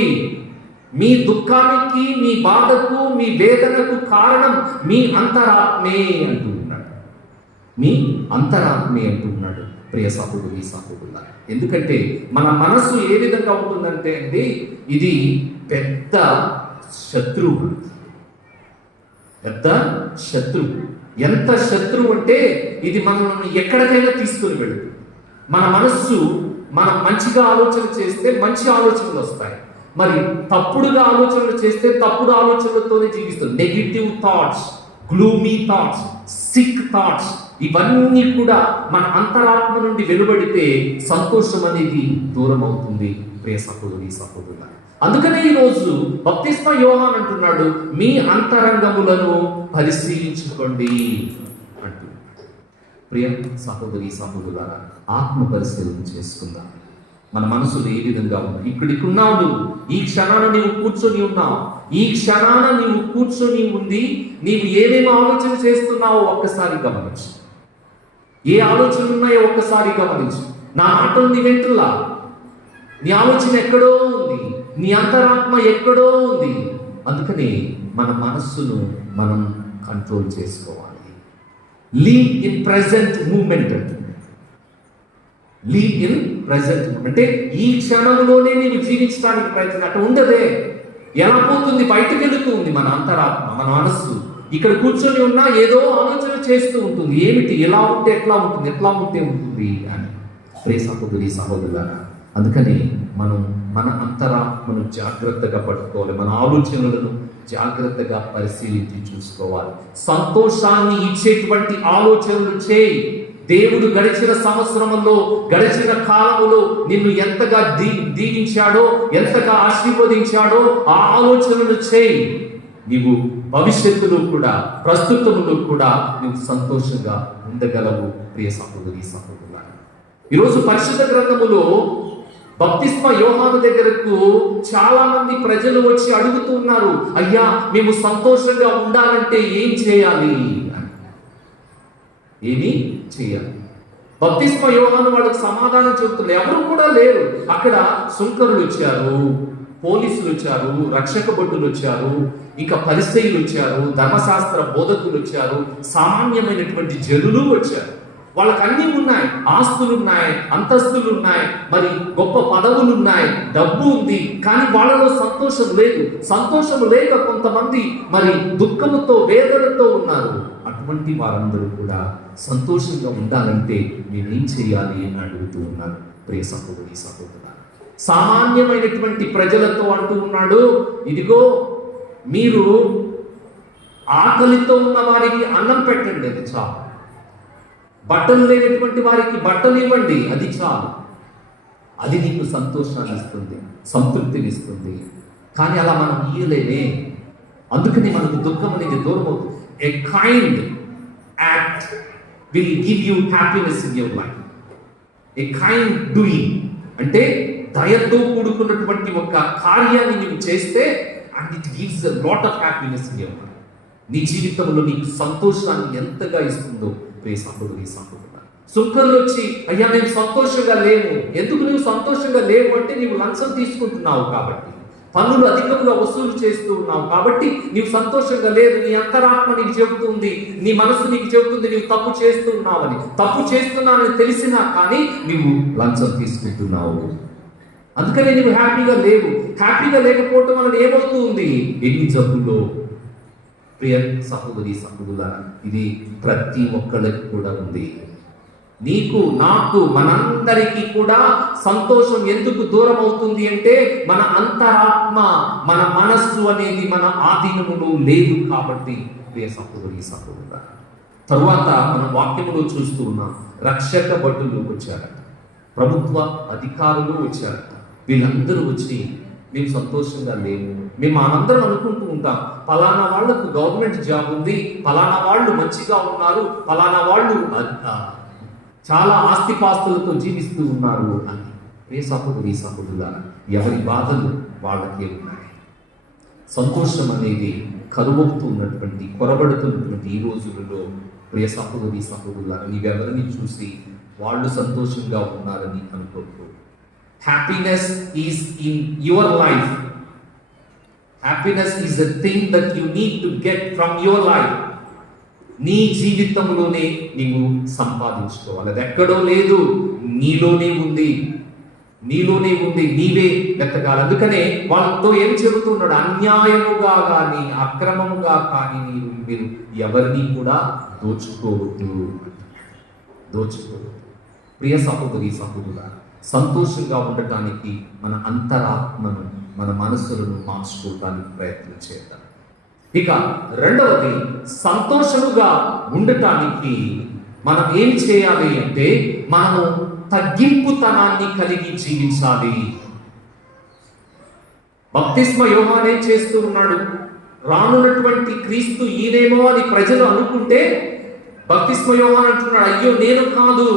మీ దుఃఖానికి, మీ బాధకు, మీ వేదనకు కారణం మీ అంతరాత్మే అంటూ ఉన్నాడు. మీ అంతరాత్మే అంటూ ఉన్నాడు ప్రియ సహోదరి సహోదరుల. ఎందుకంటే మన మనసు ఏ విధంగా ఉంటుందంటే అండి, ఇది పెద్ద శత్రువు. ఎంత శత్రువు అంటే ఇది మనల్ని ఎక్కడికైనా తీసుకుని వెళ్తుంది. మన మనస్సు మనం మంచిగా ఆలోచన చేస్తే మంచి ఆలోచనలు వస్తాయి. మరి తప్పుడుగా ఆలోచనలు చేస్తే తప్పుడు ఆలోచనలతోనే జీవిస్తుంది. Negative thoughts, gloomy thoughts, sick thoughts, ఇవన్నీ కూడా మన అంతరాత్మ నుండి వెలువడితే సంతోషం అనేది దూరం అవుతుంది ప్రియ సహోదరి సహోదరుల. అందుకనే ఈరోజు బప్తిస్మా యోహాన్ అంటున్నాడు, మీ అంతరంగములను పరిశీలించుకోండి అంటున్నాడు. ప్రియ సహోదరి సహోదరుల, ఆత్మ పరిశీలన చేసుకుందాం. మన మనసులు ఏ విధంగా ఉన్నాయి? ఇక్కడున్నావు నువ్వు, ఈ క్షణాన నీవు కూర్చొని ఉన్నావు, ఈ క్షణాన నీవు కూర్చొని ఉంది, నీవు ఏమేమి ఆలోచన చేస్తున్నావో ఒక్కసారి గమనించు. ఏ ఆలోచనలు ఉన్నాయో ఒక్కసారి గమనించు. నా మాటలు నీ వెంట్రులా, నీ ఆలోచన ఎక్కడో ఉంది, నీ అంతరాత్మ ఎక్కడో ఉంది. అందుకని మన మనస్సును మనం కంట్రోల్ చేసుకోవాలి. లీవ్ ఇన్ ప్రెజెంట్ మూమెంట్ అంటే లీవ్ ఇన్ ప్రెజెంట్ అంటే ఈ క్షణంలోనే నీవు జీవించడానికి ప్రయత్నం. అట్లా ఉండదే, ఎలా పోతుంది? బయటకు వెళుతుంది మన అంతరాత్మ, మన మనస్సు. ఇక్కడ కూర్చొని ఉన్నా ఏదో ఆలోచన చేస్తూ ఉంటుంది. ఏమిటి? ఎలా ఉంటే ఎట్లా ఉంటుంది, ఎట్లా ఉంటే ఉంటుంది అని. ప్రియ సహోదరి సహోదరులారా, అందుకని మనం మన అంతరాత్మను జాగ్రత్తగా పట్టుకోవాలి, మన ఆలోచనలను జాగ్రత్తగా పరిశీలించి చూసుకోవాలి. సంతోషాన్ని ఇచ్చేటువంటి ఆలోచనలు చేయి. దేవుడు గడిచిన సంవత్సరంలో, గడిచిన కాలములో నిన్ను ఎంతగా దీవించాడో, ఎంతగా ఆశీర్వదించాడో ఆ ఆలోచనలు చేయి. నీవు భవిష్యత్తులో కూడా, ప్రస్తుతంలో కూడా నువ్వు సంతోషంగా ఉండగలవు ప్రియ సహోదరి సహోదరులారా. ఈరోజు పరిశుద్ధ గ్రంథములో బప్తిస్మా యోహాను దగ్గరకు చాలా మంది ప్రజలు వచ్చి అడుగుతూ ఉన్నారు, అయ్యా మేము సంతోషంగా ఉండాలంటే ఏం చేయాలి అని. ఏమి చేయాలి? బప్తిస్మా యోహాను వాళ్ళకి సమాధానం చెబుతున్నారు. ఎవరు కూడా లేరు అక్కడ. సుంకరులు వచ్చారు, పోలీసులు వచ్చారు, రక్షక భటులు వచ్చారు, ఇంకా పరిసయ్యులు వచ్చారు, ధర్మశాస్త్ర బోధకులు వచ్చారు, సామాన్యమైనటువంటి జనులు వచ్చారు. వాళ్ళకి అన్నీ ఉన్నాయి, ఆస్తులు ఉన్నాయి, అంతస్తులు ఉన్నాయి, మరి గొప్ప పదవులు ఉన్నాయి, డబ్బు ఉంది. కానీ వాళ్ళలో సంతోషం లేదు. సంతోషం లేక కొంతమంది మరి దుఃఖముతో, వేదనతో ఉన్నారు. అటువంటి వారందరూ కూడా సంతోషంగా ఉండాలంటే నేనేం చేయాలి అని అడుగుతూ ఉన్నారు ప్రియ సహోదరి సహోదరులారా. సామాన్యమైనటువంటి ప్రజలతో అంటూ ఉన్నాడు, ఇదిగో మీరు ఆకలితో ఉన్న వారికి అన్నం పెట్టండి, అది చాలు. బట్టలు లేనటువంటి వారికి బట్టలు ఇవ్వండి, అది చాలు. అది నీకు సంతోషాన్ని ఇస్తుంది, సంతృప్తిని ఇస్తుంది. కానీ అలా మనం ఇయ్యలేమే. అందుకని మనకు దుఃఖం అనేది దూరం అవుతుంది. A kind act will give you happiness in your life. A kind doing అంటే దయతో కూడుకున్నటువంటి ఒక కార్యాన్ని నీవు చేస్తే, and it gives a lot of happiness in your life. నీ జీవితంలో నీకు సంతోషాన్ని ఎంతగా ఇస్తుందో ప్రియ సహోదరి సహోదరులారా. సుంకర్లు వచ్చి, అయ్యా నేను సంతోషంగా లేవు. ఎందుకు నువ్వు సంతోషంగా లేవు అంటే నీవు లంచం తీసుకుంటున్నావు కాబట్టి, పన్నులు అధికంగా వసూలు చేస్తూ ఉన్నావు కాబట్టి నీవు సంతోషంగా లేదు. నీ అంతరాత్మ నీకు చెబుతుంది, నీ మనసు నీకు చెబుతుంది నీవు తప్పు చేస్తున్నావని. తప్పు చేస్తున్నానని తెలిసినా కానీ నీవు లంచం తీసుకుంటున్నావు. అందుకని నీవు హ్యాపీగా లేవు. హ్యాపీగా లేకపోవటం వలన ఏమవుతుంది? ఎన్ని జబ్బులో. ప్రియ సహోదరి సహోదరులారా, ఇది ప్రతి ఒక్కరికి కూడా ఉంది. నీకు, నాకు, మనందరికీ కూడా సంతోషం ఎందుకు దూరం అవుతుంది అంటే మన అంతరాత్మ, మన మనస్సు అనేది మన ఆధీనములో లేదు కాబట్టి ప్రియ సహోదరి సహోదరులారా. తరువాత మనం వాక్యములో చూస్తూ ఉన్నాం, రక్షక భటులు వచ్చారట, ప్రభుత్వ అధికారులు వచ్చారట. వీళ్ళందరూ వచ్చి, మేము సంతోషంగా లేము. మేము మనందరం అనుకుంటూ ఉంటాం, ఫలానా వాళ్లకు గవర్నమెంట్ జాబ్ ఉంది, ఫలానా వాళ్ళు మంచిగా ఉన్నారు, ఫలానా వాళ్ళు చాలా ఆస్తిపాస్తులతో జీవిస్తూ ఉన్నారు అని. ప్రియ సహోదరి సహోదరులారా, ఎవరి బాధలు వాళ్ళకే ఉన్నాయి. సంతోషం అనేది కరువవుతున్నటువంటి, కొరబడుతున్నటువంటి ఈ రోజులలో ప్రియ సహోదరి సహోదరులారా, నీవెవరిని చూసి వాళ్ళు సంతోషంగా ఉన్నారని అనుకోకు. Happiness is in your life. Happiness is the thing that you need to get from your life. నీ జీవితంలోనే నీవు సంపాదించుకోవాలి. అది ఎక్కడో లేదు, నీలోనే ఉంది, నీలోనే ఉంది. నీవే వెతకాలి. అందుకనే వాళ్ళతో ఏం చెబుతున్నాడు? అన్యాయముగా కానీ, అక్రమముగా కానీ మీరు ఎవరిని కూడా దోచుకోవద్దు. ప్రియ సహోదరి సహోదరులారా, సంతోషంగా ఉండటానికి మన అంతరాత్మను మన మనసులను మార్చుకోవడానికి ప్రయత్నం చేద్దాం. ఇక రెండవది, సంతోషముగా ఉండటానికి మనం ఏం చేయాలి అంటే మనము తగ్గింపుతనాన్ని కలిగి జీవించాలి. బప్తిస్మ యోహాను ఏం చేస్తూ ఉన్నాడు? రానున్నటువంటి క్రీస్తు ఈయనేమో అని ప్రజలు అనుకుంటే బప్తిస్మ యోహాను అంటున్నాడు, అయ్యో నేను కాదు,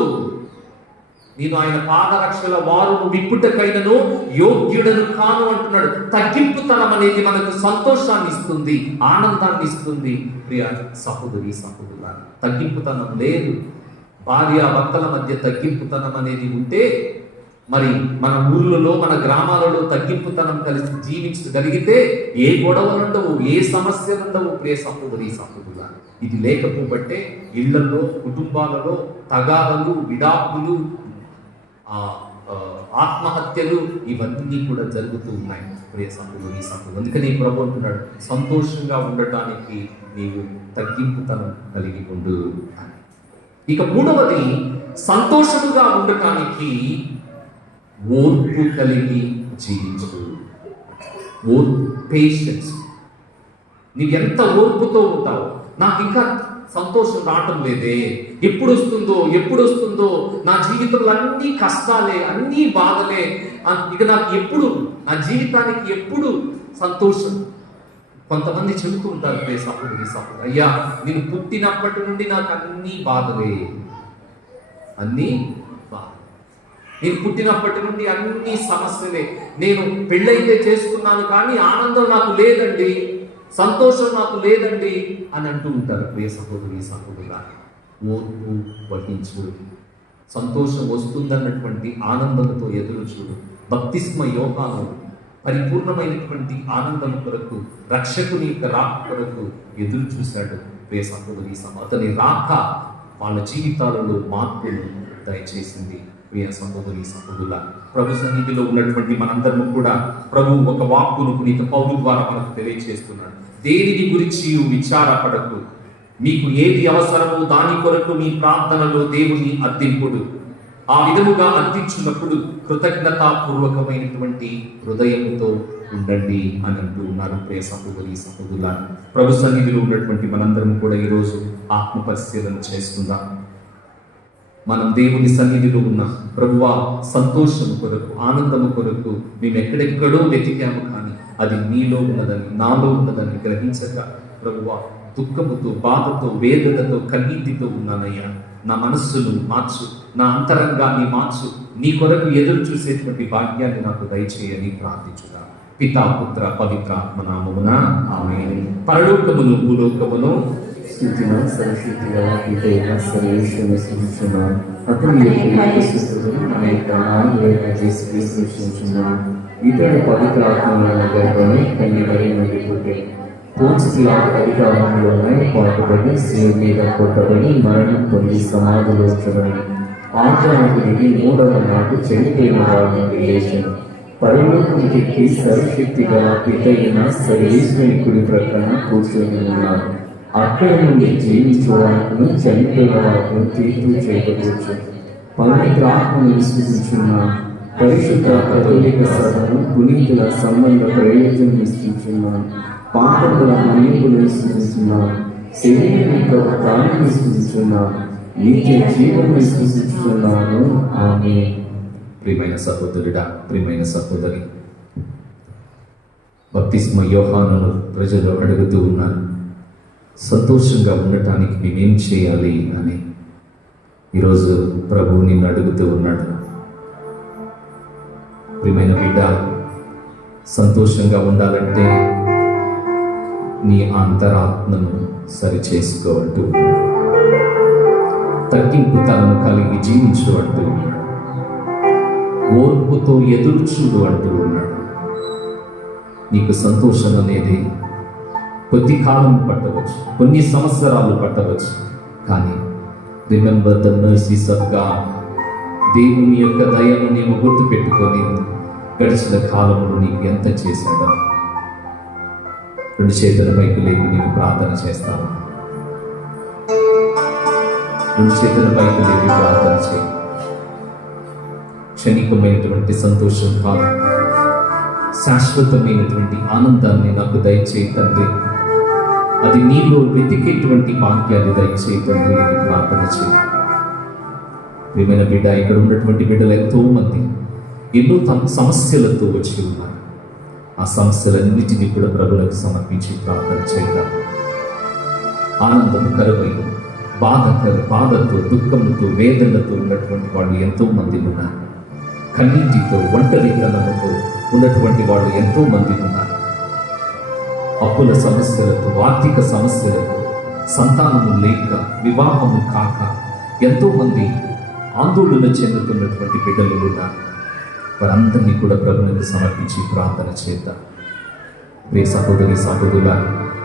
నేను ఆయన పాదరక్షల వారు విప్పుటకైనను యోగ్యుడను కాను అంటున్నాడు. తగ్గింపుతనం అనేది మనకు సంతోషాన్ని ఇస్తుంది, ఆనందాన్ని ఇస్తుంది. ప్రియ సహోదరి సహోదరుల, తగ్గింపుతనం లేదు. భార్య భర్తల మధ్య తగ్గింపుతనం అనేది ఉంటే మరి మన ఊర్లలో మన గ్రామాలలో తగ్గింపుతనం కలిసి జీవించగలిగితే ఏ గొడవలు ఉండవు, ఏ సమస్యలు ఉండవు. ప్రియ సహోదరి సహోదరుల, ఇది లేకపోబట్టే ఇళ్లలో కుటుంబాలలో తగాదలు, విడాకులు, ఆత్మహత్యలు ఇవన్నీ కూడా జరుగుతూ ఉన్నాయి. ప్రియ సహోదరి సహోదరులు, అందుకని ప్రభు అంటున్నాడు, సంతోషంగా ఉండటానికి నీవు తగ్గింపుతనం కలిగి ఉండు అని. ఇక మూడవది, సంతోషముగా ఉండటానికి ఓర్పు కలిగి జీవించు. పేషెన్స్. నీవు ఎంత ఓర్పుతో ఉంటావు. నాకు ఇంకా సంతోషం రావటం లేదే, ఎప్పుడు వస్తుందో, నా జీవితంలో అన్ని కష్టాలే, అన్ని బాధలే, ఇక నాకు ఎప్పుడు, నా జీవితానికి ఎప్పుడు సంతోషం. కొంతమంది చెబుతూ ఉంటారు, ప్రియ సహోదరి సహోదరు, అయ్యా నేను పుట్టినప్పటి నుండి నాకు అన్ని బాధలే, అన్ని బాధ, నేను పుట్టినప్పటి నుండి అన్ని సమస్యలే, నేను పెళ్ళైతే చేసుకున్నాను కానీ ఆనందం నాకు లేదండి, సంతోషం నాకు లేదండి అని అంటూ ఉంటారు. ప్రియ సహోదరి సహోదరుల, ఓర్పు వహించు. సంతోషం వస్తుందన్నటువంటి ఆనందంతో ఎదురు చూడు. బప్తిస్మ యోహాను పరిపూర్ణమైనటువంటి ఆనందం కొరకు, రక్షకుని యొక్క రాక కొరకు ఎదురు చూశాడు. ప్రియ సహోదరి అతని రాక వాళ్ళ జీవితాలలో మార్పులు దయచేసింది. ప్రియ సహోదరి సహోదరుల, ప్రభు సన్నిధిలో ఉన్నటువంటి మనందరము కూడా ప్రభు ఒక వాక్కును పునీత పౌలు ద్వారా మనకు తెలియజేస్తున్నాడు. దేనిని గురించి విచారపడకు, మీకు ఏది అవసరమో దాని కొరకు మీ ప్రార్థనలో దేవుని అర్థింపుడు. ఆ విధముగా అర్థించినప్పుడు కృతజ్ఞతాపూర్వకమైనటువంటి హృదయముతో ఉండండి అని అంటూ ఉన్నారు. ప్రియ సహోదరి సహోదరుల, ప్రభు సన్నిధిలో ఉన్నటువంటి మనందరం కూడా ఈరోజు ఆత్మ పరిశీలన చేసుకుందాం. మనం దేవుని సన్నిధిలో ఉన్న ప్రభువా, సంతోషం కొరకు, ఆనందము కొరకు మేము ఎక్కడెక్కడో వెతికాము, కానీ అది నీలో ఉన్నదని, నాలో ఉన్నదని గ్రహించక ప్రభువా, దుఃఖముతో, బాధతో, వేదనతో, కన్నీటితో ఉన్నానయ్యా. నా మనస్సును మార్చు, నా అంతరంగాన్ని మార్చు, నీ కొరకు ఎదురు చూసేటువంటి భాగ్యాన్ని నాకు దయచేయని ప్రార్థించుగా. పితా పుత్ర పవిత్రాత్మ నామమున ఆమేన్. పరలోకమును భూలోకమును స్థితిన సరస్వతిగా ఇదైన సర్వేశ్వరుని సృష్టించున్నాను. అతని సృష్టించున్నాను. ఇతడు పవిత్ర ఆత్మల గర్భమే కన్యకై నుండి పుట్టే పోన్స్లా అధికారంలోనే పాటుబడి శివ మీద కొట్టబడి మరణం పొంది సమాధిలో ఉంచబడి ఆంధ్రానికి 3వ నాడు చనిపోయిన వారిని లేచాను. పరలోకానికి సర్వశక్తి గల పితైన సర్వేశ్వరుని కుడి ప్రక్కన కూర్చొని ఉన్నాడు. అక్కడ నుండి జీవించే వారిని, చనిపోయిన వారిని తీర్పు చేయవచ్చు. పవిత్ర ఆత్మను విశ్వసించున్న పరిశుద్ధ కథోలిక సభను, పునీతుల సంబంధ ప్రయోజనం విశ్వసించున్నాను. పాపముల మన్నింపును విశ్వసించున్నాను. శరీరం యొక్క ప్రాణం విశ్వసించున్నాను. నిత్య జీవం విశ్వసించున్నాను. ఆమేన్. ప్రియమైన సహోదరుడా, ప్రియమైన సహోదరి, బప్తిస్మ యోహానును ప్రజలు అడుగుతూ ఉన్నారు, సంతోషంగా ఉండటానికి మేమేం చేయాలి అని. ఈరోజు ప్రభువు నిన్ను అడుగుతూ ఉన్నాడు. ప్రియమైన బిడ్డ, సంతోషంగా ఉండాలంటే నీ అంతరాత్మను సరిచేసుకో అంటూ ఉన్నాడు. తగ్గింపుతనము కలిగి జీవించు అంటూ ఉన్నాడు. ఓర్పుతో ఎదురు చూడు అంటూ ఉన్నాడు. నీకు సంతోషం అనేది కొద్ది కాలం పట్టవచ్చు, కొన్ని సంవత్సరాలు పట్టవచ్చు, కానీ remember the mercies of God. దేవుని యొక్క దయను నీవు గుర్తు పెట్టుకొని గడిచిన కాలంలో నీకు ఎంత చేశాడో 2 చేతుల పైకి లేపి నీవు ప్రార్థన చేస్తావు. 2 చేతుల పైకి లేపి ప్రార్థన చేయి. క్షణికమైనటువంటి సంతోషం కాదు, శాశ్వతమైనటువంటి ఆనందాన్ని నాకు దయచేయి తండ్రి. అది నీలో వెతికేటువంటి భాగ్యాన్ని దయచేయి తండ్రి అని ప్రార్థన చేయి. ప్రియమైన బిడ్డ, ఇక్కడ ఉన్నటువంటి బిడ్డలు ఎంతో మంది ఎన్నో సమస్యలతో వచ్చి ఉన్నారు. ఆ సమస్యలన్నిటినీ కూడా ప్రభులకు సమర్పించి ప్రార్థన చేద్దాం. ఆనందం కరువై బాధతో దుఃఖముతో వేదనతో ఉన్నటువంటి వాళ్ళు ఎంతో మంది ఉన్నారు. కన్నీటితో ఒంటరితనంతో ఉన్నటువంటి వాళ్ళు ఎంతో మంది ఉన్నారు. అప్పుల సమస్యలతో, ఆర్థిక సమస్యలతో, సంతానము లేక, వివాహము కాక ఎంతో మంది ఆందోళన చెందుతున్నటువంటి బిడ్డలు ఉన్నారు. వారందరినీ కూడా ప్రభువునికి సమర్పించి ప్రార్థన చేద్దాం. ప్రియ సహోదరి సహోదరులా,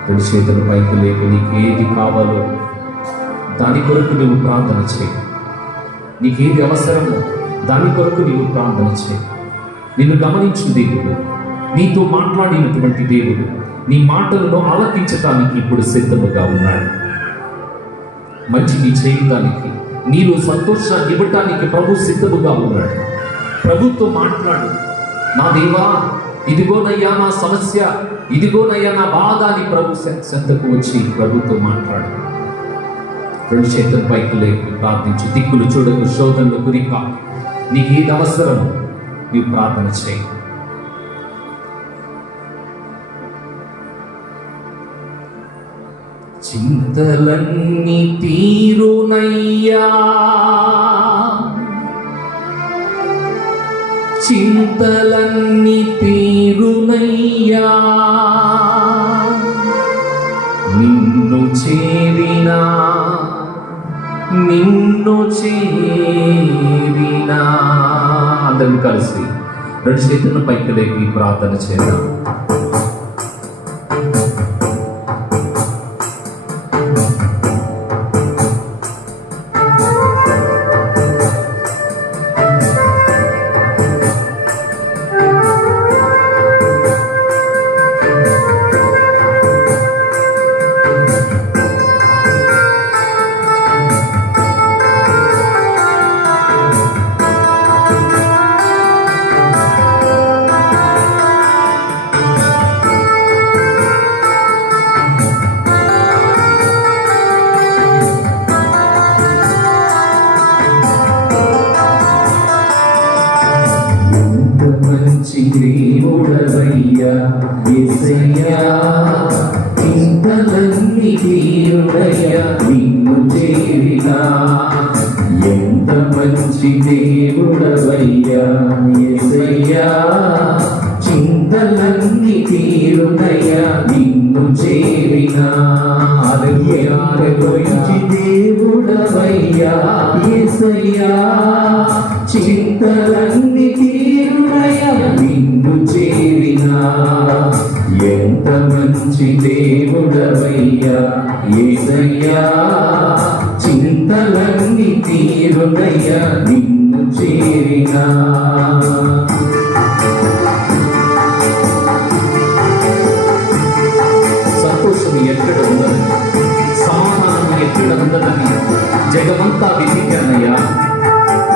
రెండు చేతుల పైకి లేపి నీకు ఏది కావాలో దాని కొరకు నువ్వు ప్రార్థన చేయి. నీకేది అవసరమో దాని కొరకు నీవు ప్రార్థన చేయి. నిన్ను గమనించు దేవుడు, నీతో మాట్లాడినటువంటి దేవుడు నీ మాటలను ఆలకించటానికి ఇప్పుడు సిద్ధముగా ఉన్నాడు. మంచిని చేయడానికి, నీలో సంతోషాన్ని ఇవ్వటానికి ప్రభు సిద్ధముగా ఉన్నాడు. ప్రభుతో మాట్లాడు. నా దేవా, ఇదిగోనయ్యా నా సమస్య, ఇదిగోనయ్యా నా బాధ అని ప్రభు చెంతకు వచ్చి ప్రభుతో మాట్లాడు. రెండు చేతుల పైకి లేపి ప్రార్థించు. దిక్కులు చూడకు, శోధనలు గురికా. నీకు ఏది అవసరమో నీవు ప్రార్థన చేయి. చింతలన్నీ తీరునయ్యా, చింతలన్నీ తీరునయ్యా, నిన్ను చేరినా, నిన్ను చేరినా. అందరం కలిసి రెండు చేతులను పైకి లేపి ప్రార్థన చేద్దాం. దేవుడవయ్యా యేసయ్యా, చింతలన్నీ తీరునయ్యా, నిన్ను చేరినా. ఎంత మంచి దేవుడవయ్యా యేసయ్యా, చింతలన్నీ తీరునయ్యా, నిన్ను చేరినా. మంచి దేవుడవయ్యా యేసయ్యా, చింతలన్నీ తీరునయ్యా, నిన్ను చేరినా. ఎంత మంచి దేవుడవయ్యా యేసయ్యా, చింతలన్నీ తీరునయ్యా, నిన్ను చేరినా. సంతోషం ఎక్కడ ఉన్నది, సమాధానం ఎక్కడ ఉన్నదని జగమంతా వెతికానయ్యా.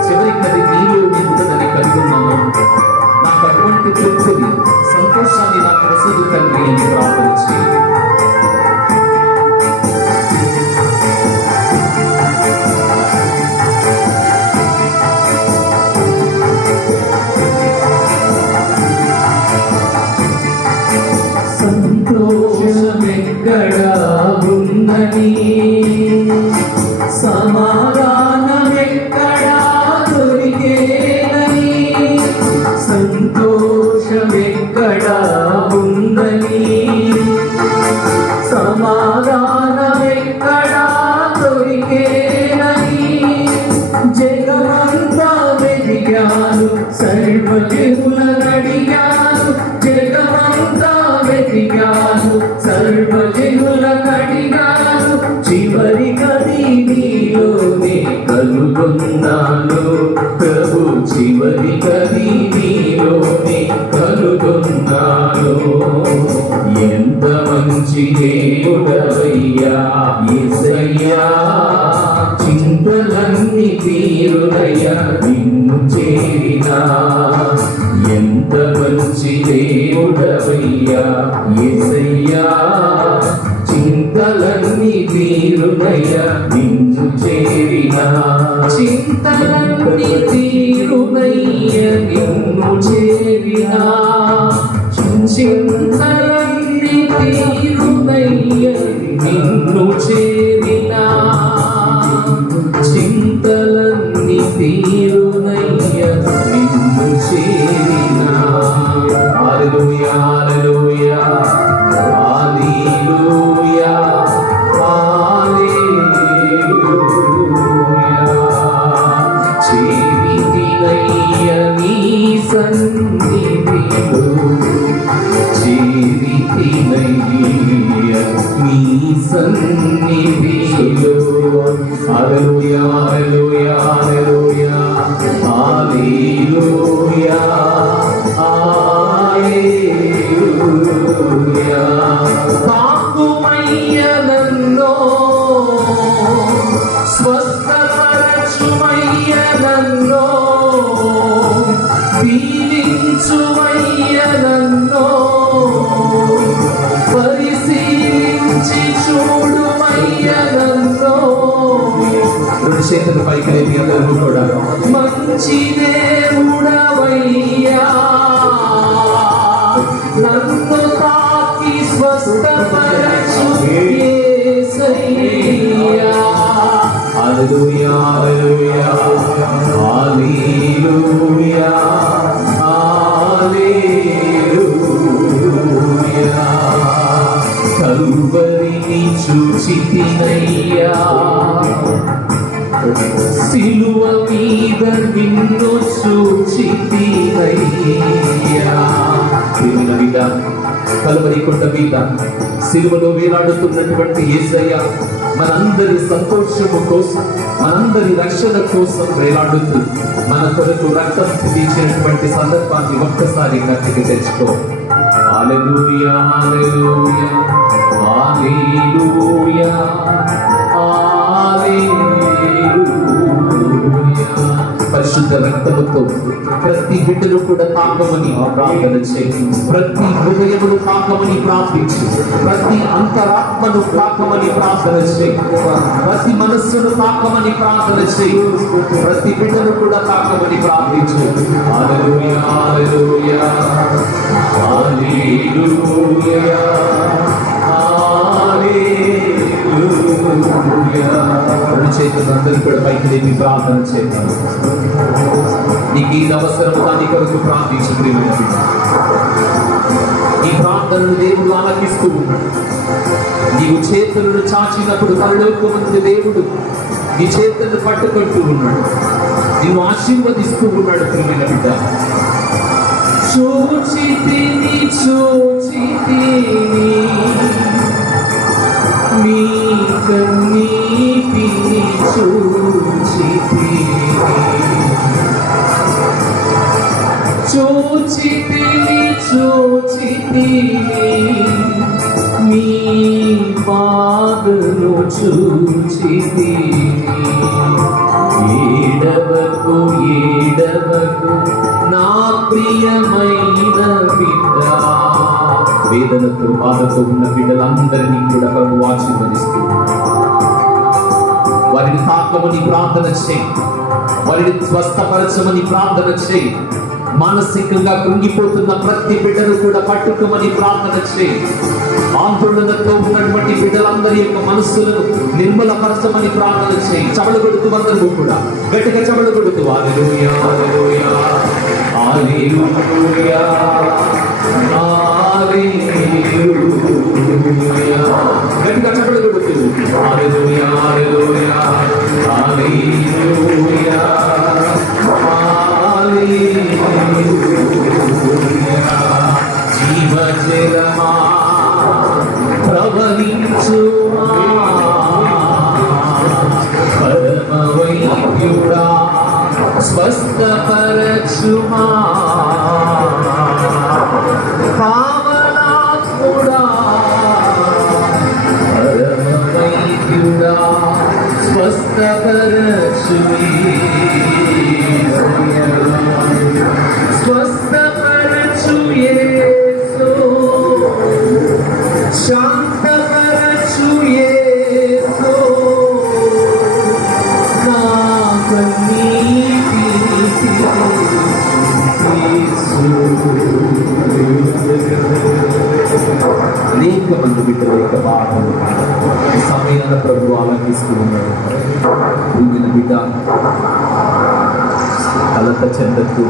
చివరికి అది నీలో నింపుతుందని కనుగొన్నాను. నాకు అటువంటి తృప్తిని, సంతోషాన్ని నాకు ప్రసిద్ధి తండ్రి అని ప్రార్థన చేయి. సంతోషమెక్కడ ఉందని, సమాధానమెక్కడా దొరికేనని, సంతోషమెక్కడా ఉందని, సమాధానమెక్కడా దొరికేనని, జగమంతా వెతికాను, సర్వజనులనడిగాను, జగమంతా వెతికాను, సర్వజనులనడిగాను, చివరికది నీలోనే కనుగొన్నాను ప్రభు, చివరికది నీలోనే కనుగొన్నాను. ఎంత మంచి దేవుడవయ్యా యేసయ్యా, చింతలన్నీ తీరునయ్యా, నిన్ను చేరినా. ఎంత మంచి దేవుడవయ్యా యేసయ్యా, చింతలన్నీ తీరునయ్యా నిన్ను చేరినా, చింతలన్నీ తీరునయ్యా నిన్ను చేరినా, చింతలన్నీ తీరునయ్యా నిన్ను చేరినా, చింతలన్నీ తీరునయ్యా నిన్ను చేరినా. హల్లెలూయా హల్లెలూయా హల్లెలూయా హల్లెలూయా. చేరితినయ్యా నీ సన్నిధిలో, చేరితినయ్యా నీ సన్నిధిలో. హల్లెలూయా హల్లెలూయా హల్లెలూయా హల్లెలూయా హల్లెలూయా. తాకుమయ్యా నన్నో, స్వస్థపరచుమయ్యా నన్నో, దీవించుమయ్యా నన్నో, పరిశీలించి చూడుమయ్యా నన్నో. రెండు చేతుల పైకి లేపి అందరూ కూడా మంచి దేవుడవయ్యా, నన్ను తాకి స్వస్థపరచు యేసయ్యా. హల్లెలూయా హల్లెలూయా హల్లెలూయా హల్లెలూయా. కలువరిని చూచితినయ్యా, సిలువ మీద నిన్ను చూచితినయ్యా. కలువరి కొండ మీద సిలువలో వేలాడుతున్నటువంటి యేసయ్య మనందరి సంతోషము కోసం, మనందరి రక్షణ కోసం వేలాడుతూ మన కొరకు రక్తం తీర్చినటువంటి సందర్భాన్ని ఒక్కసారి కత్తికి తెచ్చుకో. హల్లెలూయా హల్లెలూయా హల్లెలూయా హల్లెలూయా. పరిశుద్ధ రక్తముతో ప్రతి బిడ్డను కూడా తాకమని ప్రార్థన చేయి. ప్రతి హృదయమును తాకమని ప్రార్థించు. ప్రతి అంతరాత్మను తాకమని ప్రార్థన చేయి. ప్రతి మనస్సును తాకమని ప్రార్థన చేయి. ప్రతి బిడ్డను కూడా తాకమని ప్రార్థించు. హల్లెలూయా హల్లెలూయా హల్లెలూయా హల్లెలూయా. రెండు చేతులు అందరూ కూడా పైకి లేపి ప్రార్థన చేద్దాం. నీకు ఈ అవసరం దాని కొరకు ప్రార్థించు. ఈ ప్రార్థనను దేవుడు ఆలకిస్తూ ఉన్నాడు. నీవు చేతులను చాచినప్పుడు పరలోకమందు దేవుడు నీ చేతులను పట్టుకుంటూ ఉన్నాడు. నిన్ను ఆశీర్వదిస్తూ ఉన్నాడు. ప్రియమైన బిడ్డ, చూచితిని చూచితిని నీ కన్నీటిని చూచితిని, చూచితిని చూచితిని నీ బాధను చూచితిని. ఏడవకు ఏడవకు నా ప్రియమైన బిడ్డ. వేదనతో బాధతో ఉన్న బిడ్డలందరినీ కూడా ప్రభువు ఆశీర్వదిస్తూ వారిని తాకమని ప్రార్థన చేయి. వారిని స్వస్థపరచమని ప్రార్థన చేయి. మానసికంగా కృంగిపోతున్న ప్రతి బిడ్డను కూడా పట్టుకోమని ప్రార్థన చేయి. ఆందోళనతో ఉన్నటువంటి బిడ్డలందరి యొక్క మనస్సులను నిర్మలపరచమని ప్రార్థన చేయి. చబలు కొడుతూ అందరూ కూడా గట్టిగా చబలు కొడుతూ హల్లెలూయా హల్లెలూయా హల్లెలూయా హల్లెలూయా. గట్టిగా చబలు కొడుతూ హల్లెలూయా హల్లెలూయా హల్లెలూయా హల్లెలూయా. జీవజలమా ప్రవహించుమా, పరమ వైద్యుడా స్వస్థపరచుమా, పావనాత్ముడా పరమ వైద్యుడా స్వస్థపరచు, స్వస్థపరచు. ప్రభు ఆలకిస్తూ ఉన్నాడు. భూమిని బిడ్డ కలత చెందకు,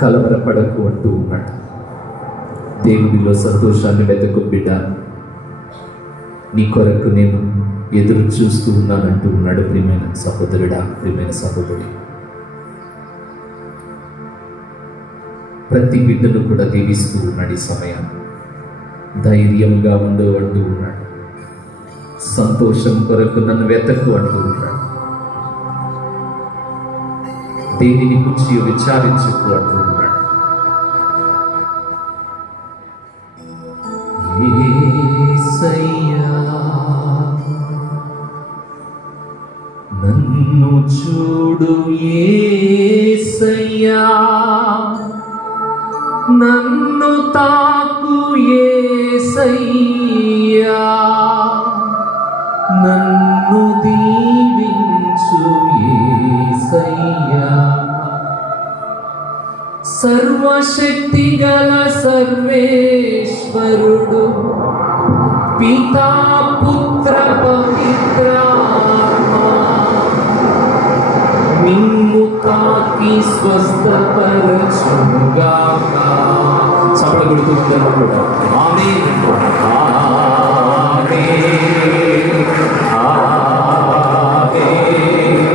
కలవరపడకు అంటూ ఉన్నాడు. దేవునిలో సంతోషాన్ని వెతకు బిడ్డ, నీ కొరకు నేను ఎదురు చూస్తూ ఉన్నానంటూ ఉన్నాడు. ప్రియమైన సహోదరుడా, ప్రియమైన సహోదరి, ప్రతి బిడ్డను కూడా దీవిస్తూ ఉన్నాడు. ఈ సమయం ధైర్యంగా ఉండు అంటూ ఉన్నాడు. సంతోషం కొరకు నన్ను వెతకు అంటూ ఉన్నాడు. దేనిని గురించి విచారించుకు అంటూ ఉన్నాడు. యేసయ్యా నన్ను చూడు, యేసయ్యా నన్ను తాకు, యేసయ్యా నన్ను దీవించు, యేసయ్యా సర్వశక్తి గల సర్వేశ్వరుడు పితా పుత్ర పవిత్రాత్మ నిన్ను తాకి స్వస్థపరచుగాక. చప్పట్లు కొడుతూ ఉంటారు కూడా. ఆమేన్, ఆమేన్, ఆమేన్.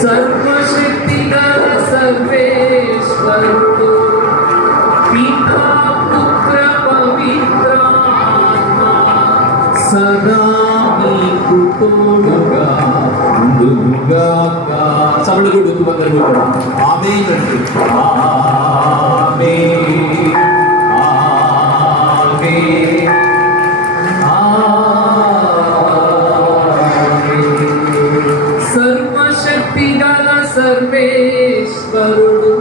సర్వశక్తి గల సర్వేశ్వరుడు పితా పుత్ర పవిత్రాత్మ సదా నీకు తోడుగా ఉండుగాక. చప్పట్లు కొడుతూ అందరూ కూడా ఆమేన్ అంటూ ఆమేన్, ఆమేన్, ఆమేన్. సర్వశక్తి గల సర్వేశ్వరుడు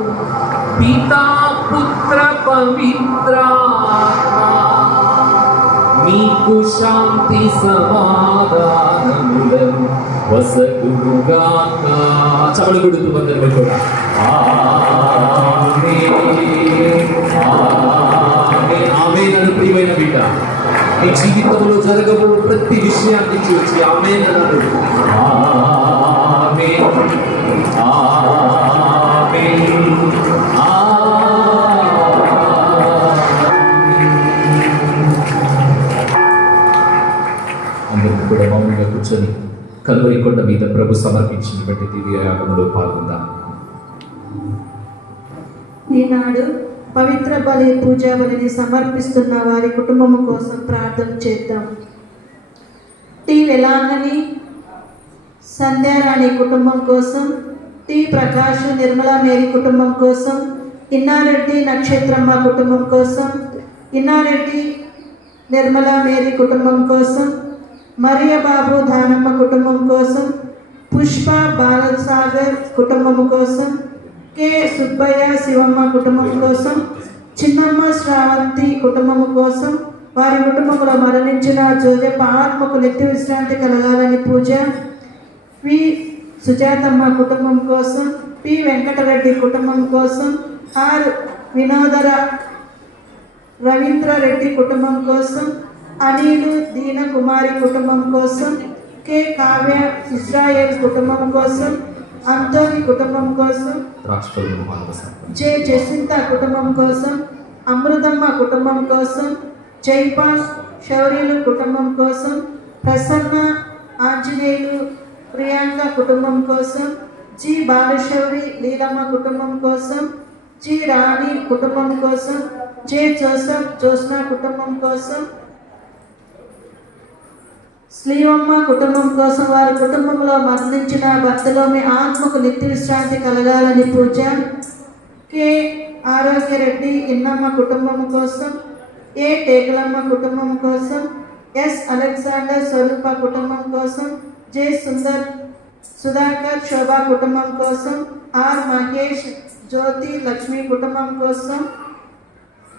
పితా పుత్ర పవిత్రాత్మ నీకు శాంతి సమాధానములను వసగుగాక. చప్పట్లు కొడుతూ అందరూ కూడా ఆమేన్, ఆమేన్, ఆమేన్ అను. ప్రియమైన బిడ్డ, నీ జీవితంలో జరగబో ప్రతి విషయాన్ని చూసి ఆమేన్ అన్నాడు. ఆమేన్, ఆమేన్, అందరూ కూడా మౌనంగా కూర్చొని కల్వరి కొండ మీద ప్రభు సమర్పించినటువంటి దివ్య యాగంలో పాల్గొందాం. ఈనాడు పవిత్ర బలి పూజా బలిని సమర్పిస్తున్న వారి కుటుంబము కోసం ప్రార్థన చేద్దాం. టి వెలాంగని సంధ్యారాణి కుటుంబం కోసం, టి ప్రకాష్ నిర్మలా మేరీ కుటుంబం కోసం, ఇన్నారెడ్డి నక్షత్రమ్మ కుటుంబం కోసం, ఇన్నారెడ్డి నిర్మలా మేరీ కుటుంబం కోసం, మరియ బాబు దానమ్మ కుటుంబం కోసం, పుష్ప బాలసాగర్ కుటుంబం కోసం, కె సుబ్బయ్య శివమ్మ కుటుంబం కోసం, చిన్నమ్మ శ్రావంతి కుటుంబం కోసం, వారి కుటుంబంలో మరణించిన జోజప్ప ఆత్మకు నిత్య విశ్రాంతి కలగాలని పూజ, వి సుజాతమ్మ కుటుంబం కోసం, పి వెంకటరెడ్డి కుటుంబం కోసం, ఆర్ వినోదర రవీంద్రారెడ్డి కుటుంబం కోసం, అనిలు దీన కుమారి కుటుంబం కోసం, కె కావ్య ఇస్రాయేల్ కుటుంబం కోసం, అంతోని కుటుంబం కోసం, జె జసింత కుటుంబం కోసం, అమృతమ్మ కుటుంబం కోసం, జైపాల్ శౌర్యులు కుటుంబం కోసం, ప్రసన్న ఆంజనేయులు ప్రియాంక కుటుంబం కోసం, జి బాలశౌరి లీలమ్మ కుటుంబం కోసం, జి రాణి కుటుంబం కోసం, జె జోసఫ్ జోస్న కుటుంబం కోసం, శ్రీవమ్మ కుటుంబం కోసం, వారి కుటుంబంలో మరణించిన భర్తలో మీ ఆత్మకు నిత్య విశ్రాంతి కలగాలని పూజ, కె ఆరోగ్యరెడ్డి ఇన్నమ్మ కుటుంబం కోసం, ఏ టేకులమ్మ కుటుంబం కోసం, ఎస్ అలెగ్జాండర్ స్వరూప కుటుంబం కోసం, జె సుధాకర్ శోభా కుటుంబం కోసం, ఆర్ మహేష్ జ్యోతి లక్ష్మి కుటుంబం కోసం,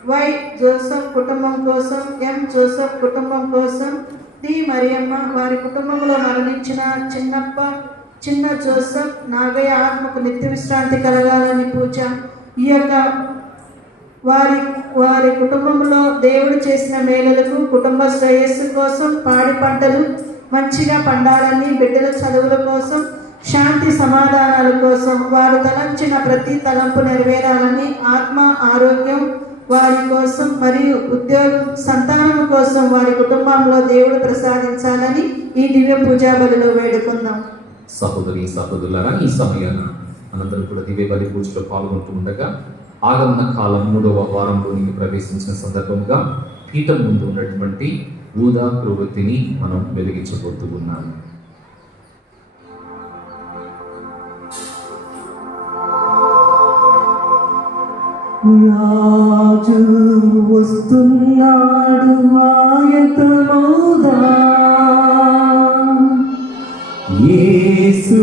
వై జోసఫ్ కుటుంబం కోసం, ఎం జోసఫ్ కుటుంబం కోసం, డి మరియమ్మ వారి కుటుంబంలో మరణించిన చిన్నప్ప చిన్న జోసఫ్ నాగయ్య ఆత్మకు నిత్య విశ్రాంతి కలగాలని పూజ. ఈ యొక్క వారి వారి కుటుంబంలో దేవుడు చేసిన మేలులకు, కుటుంబ శ్రేయస్సు కోసం, పాడి పంటలు మంచిగా పండాలని, బిడ్డల చదువుల కోసం, శాంతి సమాధానాల కోసం, వారు తలంచిన ప్రతి తలంపు నెరవేరాలని, ఆత్మ ఆరోగ్యం వారి కోసం మరియు ఉద్యోగం, సంతానం కోసం వారి కుటుంబంలో దేవుడు ప్రసాదించాలని ఈ దివ్య పూజా బలిలో వేడుకుందాం. సహోదరి సహోదరులారా, ఈ సమయాన మనందరూ కూడా దివ్య బలి పూజలో పాల్గొంటూ ఉండగా ఆగమన కాలం 3వ వారంలోనికి ప్రవేశించిన సందర్భంగా పీఠం ముందు ఉన్నటువంటి ఊదా ప్రవృత్తిని మనం వెలిగించబోతూ ఉన్నాము. రాజు వస్తున్నాడు ఆయతమౌదా, యేసు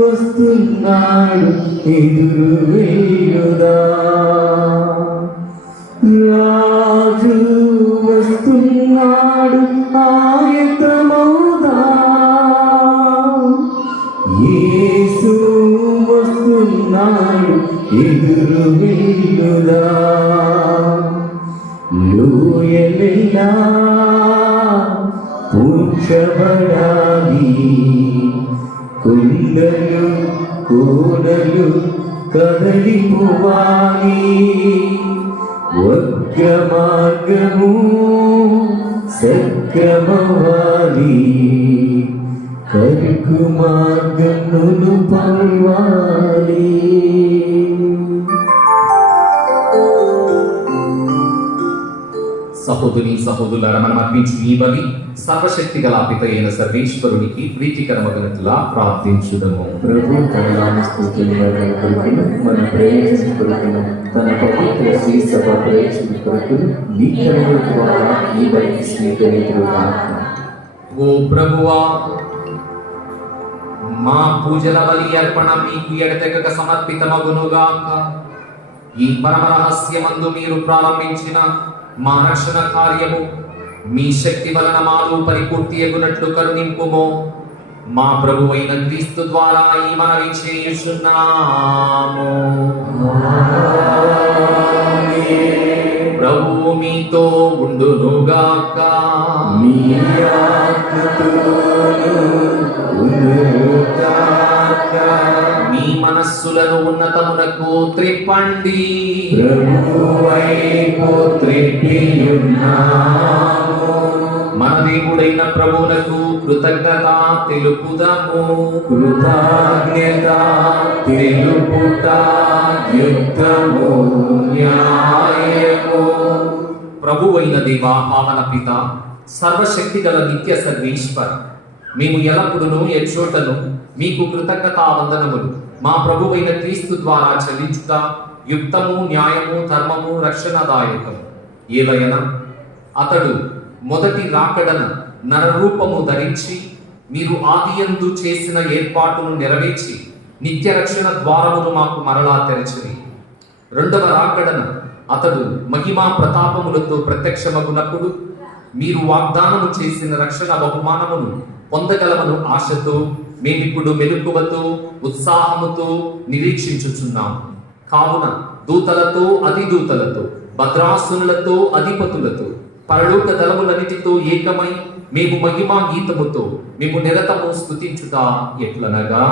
వస్తున్నాడు ఎదురు వేయుదా. రాజు వస్తున్నాడు ఆయతమౌదా, యేసు వస్తున్నాడు ఎదురు వేయుదా. లోయలెల్లా పూడ్చబడాలి, కొండలు కోనలు కదలిపోవాలి. వక్ర మార్గము సక్రమవాలి, కరుకు మార్గమును పర్వాలి. సహోదరి సహోదరులారా, మనం అర్పించు ఈ బలి సర్వశక్తి గల పిత అయిన సర్వేశ్వరునికి ప్రీతికరమగినట్లా ప్రార్థించుదము. ప్రభు తన నామస్తుతిని కొరకును, మన ప్రయోజన కొరకును, తన పవిత్ర శ్రీ సభ ప్రయోజన కొరకును నీకరణ ద్వారా ఈ బలికి స్వీకరించుగాక. ఓ ప్రభువా, మా పూజల బలి అర్పణ మీకు ఎడతెగక సమర్పితమగునుగాక. ఈ పరమ రహస్యమందు మీరు ప్రారంభించిన మా రక్షణ కార్యము మీ శక్తి వలన మాలో పరిపూర్తి ఎగునట్లు కరుణింపుము. మా ప్రభువైన క్రీస్తు ద్వారా ఈ మనవి చేయుచున్నాము. ప్రభువు మీతో ఉండునుగాక. మీ ఆత్మతోను ఉండునుగాక. మీ మనస్సులను ఉన్నతమునకు త్రిప్పండి. ప్రభువైపు త్రిప్పియున్నాము. మన దేవుడైన ప్రభువునకు కృతజ్ఞత తెలుపుదము. కృతజ్ఞత తెలుపుట యుక్తము న్యాయము. ప్రభువైన దేవా, పావన పిత, సర్వశక్తి గల నిత్య సర్వేశ్వర, మేము ఎల్లప్పుడూ ఎచ్చోటను మీకు కృతజ్ఞతా వందనములు మా ప్రభువైన క్రీస్తు ద్వారా చెల్లించుట యుక్తము, న్యాయము, ధర్మము, రక్షణదాయకము. ఏలయన అతడు మొదటి రాకడన నరరూపము ధరించి మీరు ఆదియందు చేసిన ఏర్పాటును నెరవేర్చి నిత్య రక్షణ ద్వారమును మాకు మరలా తెరచిరి. రెండవ రాకడన అతడు మహిమా ప్రతాపములతో ప్రత్యక్షమగునప్పుడు మీరు వాగ్దానము చేసిన రక్షణ బహుమానమును పొందగలమను ఆశతో మేమిప్పుడు మెలకువతో ఉత్సాహముతో నిరీక్షించుచున్నాము. కావున దూతలతో అధిదూతలతో భద్రాసునులతో అధిపతులతో పరలోక దళములన్నిటితో ఏకమై మేము మహిమా గీతముతో మేము నిరతము స్తుతించుట ఎట్లనగా,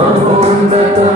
మహోన్నతమున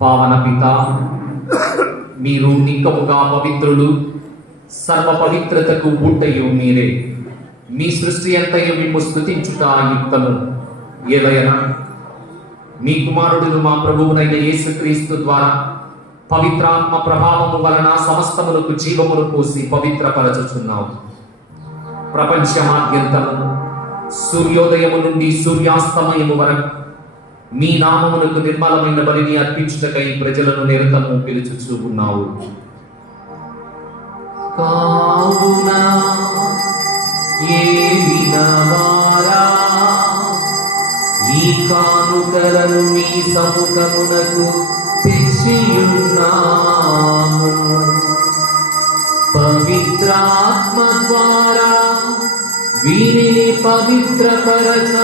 పావన పిత, మీరు నిక్కముగా పవిత్రులు, సర్వ పవిత్రతకు ఊటయు మీరే. మీ సృష్టి అంతయు మిమ్ము స్తుతించుట యుక్తము. ఏలయన మీ కుమారుడును మా ప్రభువునైన యేసుక్రీస్తు ద్వారా పవిత్రాత్మ ప్రభావము వలన సమస్తములకు జీవమును పోసి పవిత్రపరచుచున్నావు. ప్రపంచమాద్యంతము సూర్యోదయము నుండి సూర్యాస్తమయము వరకు మీ నామమునకు నిర్మలమైన బలిని అర్పించుటకై ప్రజలను నిరతము పిలుచుచూ ఉన్నావు. కావున ఏలినవారా, ఈ కానుకలను మీ సముఖమునకు తెచ్చియున్నాము. పవిత్రాత్మ ద్వారా వీరిని పవిత్రపరచ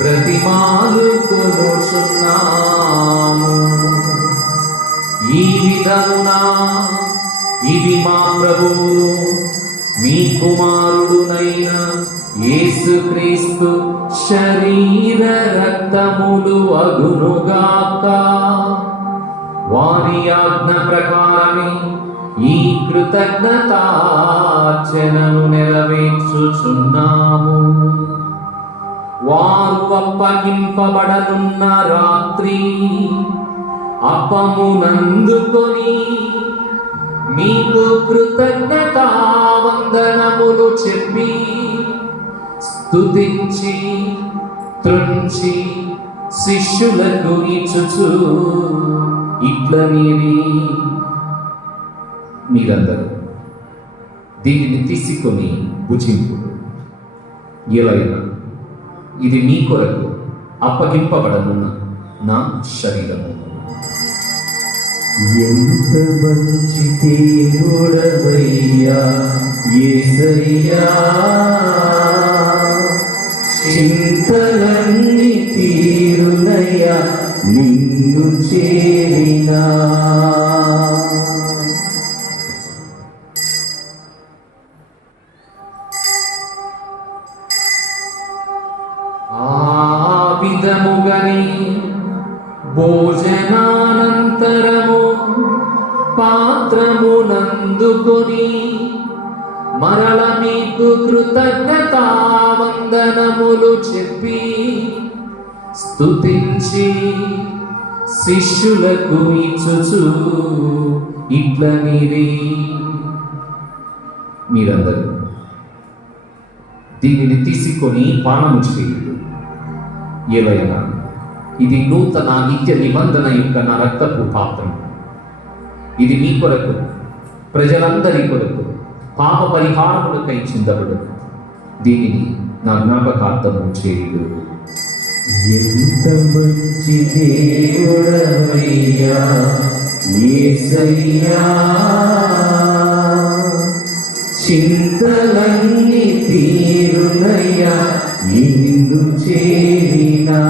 బ్రతిమాలుకొనుచున్నాము. ఈ విధమున ఇవి మా ప్రభువు మీ కుమారుడునైన యేసుక్రీస్తు శరీర రక్తములు అగునుగాక. వారి ఆజ్ఞ ప్రకారమే ఈ కృతజ్ఞతార్చనను నెరవేర్చుచున్నాము. వారు అప్పగింపబడనున్న రాత్రి అప్పమునందుకొని మీకు కృతజ్ఞతా వందనములు చెప్పి స్తుతించి త్రుంచి శిష్యులకు ఇచ్చుచు ఇట్లనిరి, మీరందరూ దీనిని తీసుకొని భుజింపు. ఎలైనా ఇది మీ కొరకు అప్పగింపబడనున్న నా శరీరము. ఎంత మంచి దేవుడవయ్యా యేసయ్యా, చింతలన్నీ తీరునయ్యా నిన్ను చేరినా. విధముగని భోజనానంతరము పాత్రమునందుకొని మరల మీకు కృతజ్ఞతా వందనములు చెప్పి స్తుతించి శిష్యులకు ఇచ్చుచు ఇట్లనిరి, మీరందరూ దీనిని తీసుకొని పానము చేయుడు. ఏలైనా ఇది నూతన నిత్య నిబంధన యొక్క నా రక్తపు పాత్రం. ఇది మీ కొరకు ప్రజలందరి కొరకు పాప పరిహారములకై చిందబడు. దీనిని నా జ్ఞాపకార్థము చేయుడు. ఎంత మంచి దేవుడవయ్యా యేసయ్యా, చింతలన్నీ తీరునయ్యా నిన్ను చేరినా.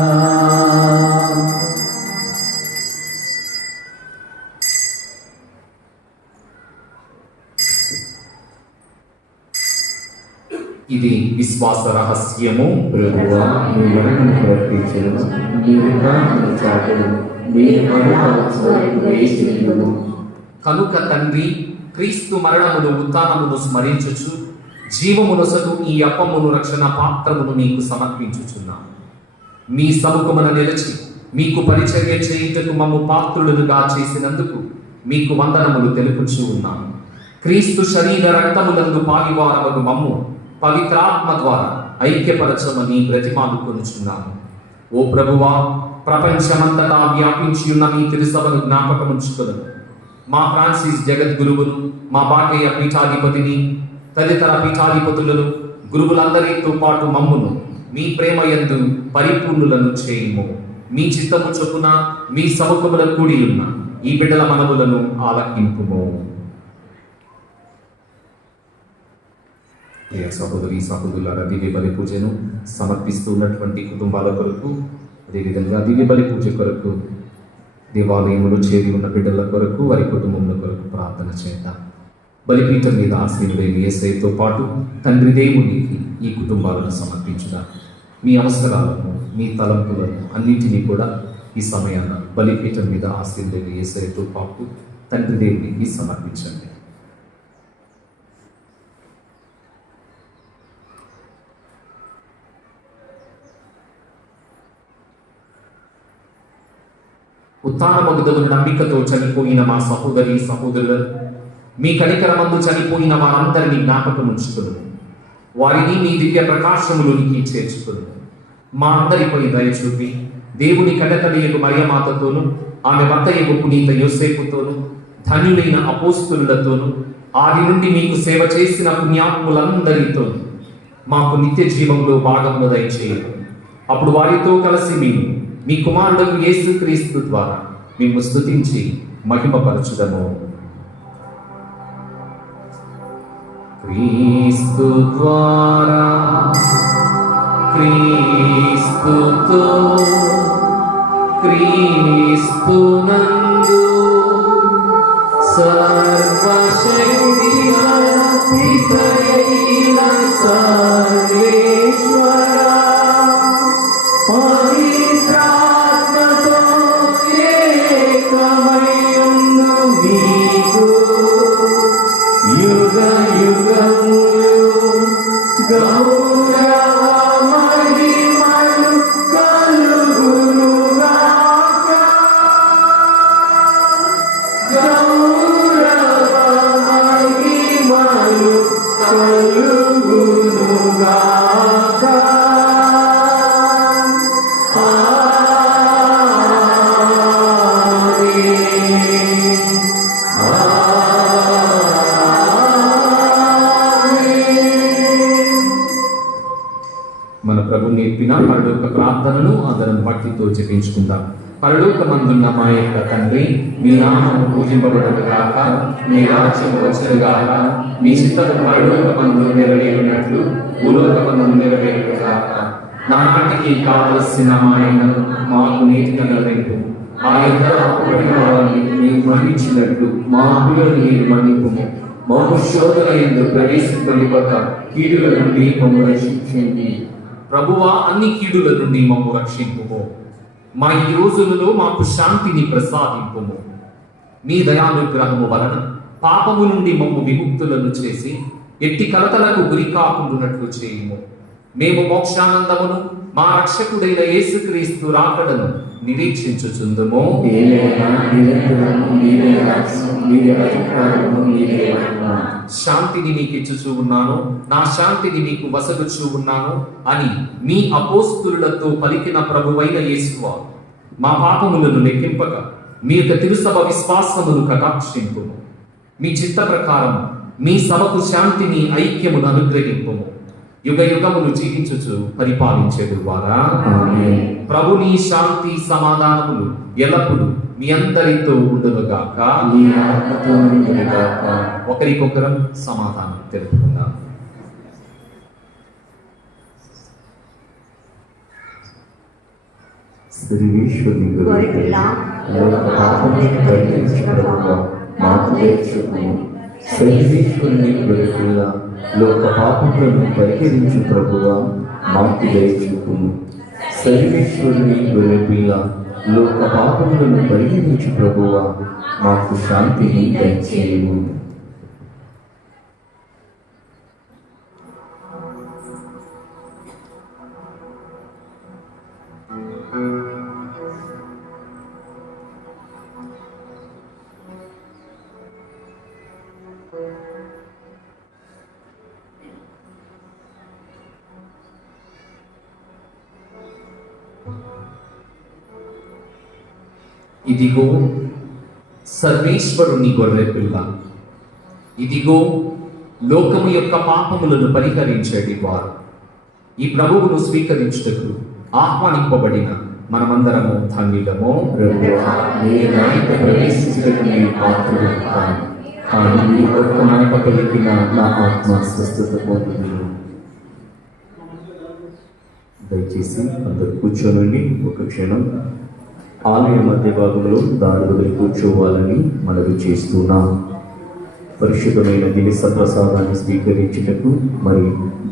ఇది విశ్వాస రహస్యము. ప్రభువా, మీ మరణము ప్రకటించెదము, మీ విధానమును చాటెదము, మీరు మరణోత్సవము వేసియుండుము. కనుక తండ్రి, క్రీస్తు మరణమును ఉత్థానమును స్మరించుచు జీవమునొసగు ఈ అప్పమును రక్షణ పాత్రమును మీకు సమర్పించుచున్నాము. మీ సముఖమున నిలిచి మీకు పరిచర్య చేయుటకు మమ్ము పాత్రులుగా చేసినందుకు మీకు వందనములు తెలుపుచూ ఉన్నాము. క్రీస్తు శరీర రక్తములందు పాలివారవగు మమ్ము పవిత్రాత్మ ద్వారా ఐక్యపరచమని బ్రతిమాలుకొనుచున్నాము. ఓ ప్రభువా, ప్రపంచమంతటా వ్యాపించి ఉన్న మీ తిరుసభను జ్ఞాపకముంచుకొనుము. మా ఫ్రాన్సిస్ జగద్గురువును, మా బాటయ్య పీఠాధిపతిని, తదితర పీఠాధిపతులను, గురువులందరితో పాటు మమ్మును మీ ప్రేమయందు పరిపూర్ణులను చేయుము. మీ చిత్తము చొప్పున మీ సముఖముల కూడి ఉన్న ఈ బిడ్డల మనవులను ఆలకింపుము. సహోదరి సహోదరులారా, దివ్య బలి పూజను సమర్పిస్తున్నటువంటి కుటుంబాల కొరకు, అదేవిధంగా దివ్య బలి పూజ కొరకు దేవాలయములో చేరి ఉన్న బిడ్డల కొరకు, వారి కుటుంబముల కొరకు ప్రార్థన చేద్దాం. బలిపీఠం మీద ఆశీనుడైన యేసయ్యతో పాటు తండ్రి దేవునికి ఈ కుటుంబాలను సమర్పించుదాం. మీ అవసరాలను, మీ తలంపులను అన్నింటినీ కూడా ఈ సమయాన బలిపీఠం మీద ఆశీర్వదించిన యేసయ్యతో పాటు తండ్రి దేవునికి సమర్పించండి. ఉత్థానమగుదగు నమ్మికతో చనిపోయిన మా సహోదరి సహోదరులను, మీ కనికరమందు చనిపోయిన వారందరినీ జ్ఞాపకం ఉంచుకును, వారిని మీ దివ్య ప్రకాశములోనికి చేర్చుకును. మా అందరిపై దయ చూపి దేవుని కడకడియకు మరియమాతతోను, ఆమె భర్తయకు పునీత యోసేపుతోను, ధన్యులైన అపోస్తులతోను, ఆది నుండి మీకు సేవ చేసిన పుణ్యాత్ములందరితోను మాకు నిత్య జీవంలో భాగమును దయచేయదు. అప్పుడు వారితో కలిసి మేము మీ కుమారుడు యేసుక్రీస్తు ద్వారా మేము స్తుతించి మహిమపరచుదము. క్రీస్తు ద్వారా, క్రీస్తుతో, క్రీస్తునందు సర్వశక్తిగల పితయైన సర్వేశ్వర పవిత్రాత్మతో ఏకమయుండు నీకు యుగ యుగములు గౌరవ మహిమలు కలుగునుగాక. గౌరవ మహిమలు కలుగునుగాక. మన ప్రభు నేర్పిన పరలోక ప్రార్థనను అందరం భక్తితో జపించుకుందాం. పరలోకమందున్న మా యొక్క తండ్రి, మీ నామము పూజింపబడును గాక, మీ రాజ్యం వచ్చును గాక, మీ చిత్తము పరలోకమందు నెరవేరునట్లు భూలోకమందు నెరవేరును గాక. నానాటికి కావలసిన మాయను మాకు నీతిగా నెరవేర్పు, ఆ యొక్క అప్పుబడిన వారిని మేము మన్నించినట్లు మా అప్పులను మీరు మన్నింపుము. మాకు శోధన యందు ప్రవేశింపనివ్వక కీడుల నుండి మమ్మల్ని రక్షించండి. ప్రభువా, అన్ని కీడుల నుండి మమ్ము రక్షింపుము. మా ఈ రోజులలో మాకు శాంతిని ప్రసాదింపుము. నీ దయానుగ్రహము వలన పాపము నుండి మమ్ము విముక్తులను చేసి ఎట్టి కలతలకు గురి కాకుండానట్లు చేయుము. మేము మోక్షానందమును మా రక్షకుడైన యేసుక్రీస్తు రాకడను నిరీక్షించుచుందుము. శాంతిని మీకు ఇచ్చుచూ ఉన్నాను, నా శాంతిని మీకు వసగుచూ ఉన్నాను అని మీ అపోస్తులతో పలికిన ప్రభువైన యేసువా, మా పాపములను లెక్కింపక మీ యొక్క తిరుసభ విశ్వాసమును కటాక్షింపుము. మీ చిత్త ప్రకారం మీ సభకు శాంతిని ఐక్యమును అనుగ్రహింపుము. యుగ యుగములు జీవించుచు పరిపాలించేడు వారా. ప్రభుని శాంతి సమాధానములు ఎల్లప్పుడూ మీ అందరితో ఉండునుగాక. ఒకరికొకరం సమాధానం తెలుపుకుందాం. లోక పాపములను పరిహరించు ప్రభువా మాకు దయచూపుము. సర్వేశ్వరుని గొర్రెపిల్ల, లోక పాపములను పరిహరించు ప్రభువా మాకు శాంతిని దయచేయుము. ఇదిగో సర్వేశ్వరుని గొర్రె పిల్ల, ఇదిగో లోకము యొక్క పాపములను పరిహరించేటి వారు. ఈ ప్రభువును స్వీకరించుటకు ఆహ్వానింపబడిన మనమందరము ధన్యులము. నా ఆత్మ స్వస్థత పొందుతుంది. దయచేసి అందరు కూర్చోనండి. ఒక క్షణం ఆలయ మధ్య భాగంలో దారి వదిలి కూర్చోవాలని మనవి చేస్తున్నాం. పరిశుద్ధమైన దివ్య సప్రసాదాన్ని స్వీకరించుటకు మరి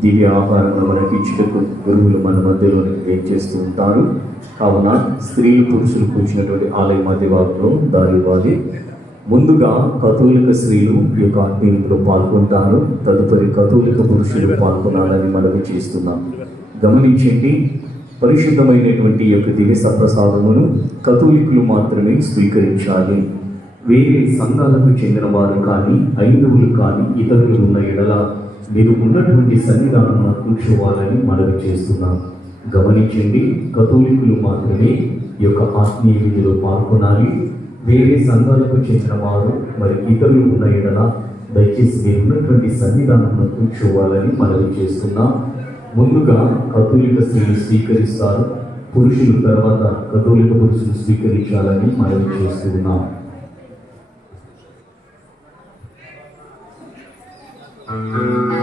దివ్య ఆహారంగా మనకి ఇచ్చుటకు గురువులు మన మధ్యలోనికి ఏం చేస్తూ ఉంటారు. కావున స్త్రీలు పురుషులు కూర్చున్నటువంటి ఆలయ మధ్య భాగంలో దారివ్వాలి. ముందుగా కథోలిక స్త్రీలు ఈ యొక్క ఆత్మీయంలో పాల్గొంటారు. తదుపరి కథోలిక పురుషులు పాల్గొనాలని మనవి చేస్తున్నాం. గమనించండి, పరిశుద్ధమైనటువంటి ఈ యొక్క దివ్య సప్రసాదమును కథోలికులు మాత్రమే స్వీకరించాలి. వేరే సంఘాలకు చెందిన వారు కానీ ఐదవులు కానీ ఇతరులు ఉన్న ఎడల మీరు ఉన్నటువంటి సన్నిధానంలో కూర్చోవాలని మనవి చేస్తున్నాం. గమనించండి, కథోలికులు మాత్రమే ఈ యొక్క ఆత్మీయ విధిలో పాల్గొనాలి. వేరే సంఘాలకు చెందిన వారు మరి ఇతరులు ఉన్న ఎడల దయచేసి మీరు ఉన్నటువంటి సన్నిధానంలో కూర్చోవాలని మనవి చేస్తున్నాం. ముందుగా కథోలిక స్త్రీలు స్వీకరిస్తారు. పురుషులు తర్వాత కథోలిక పురుషులు స్వీకరించాలని మనవి చేస్తున్నాం. Amen.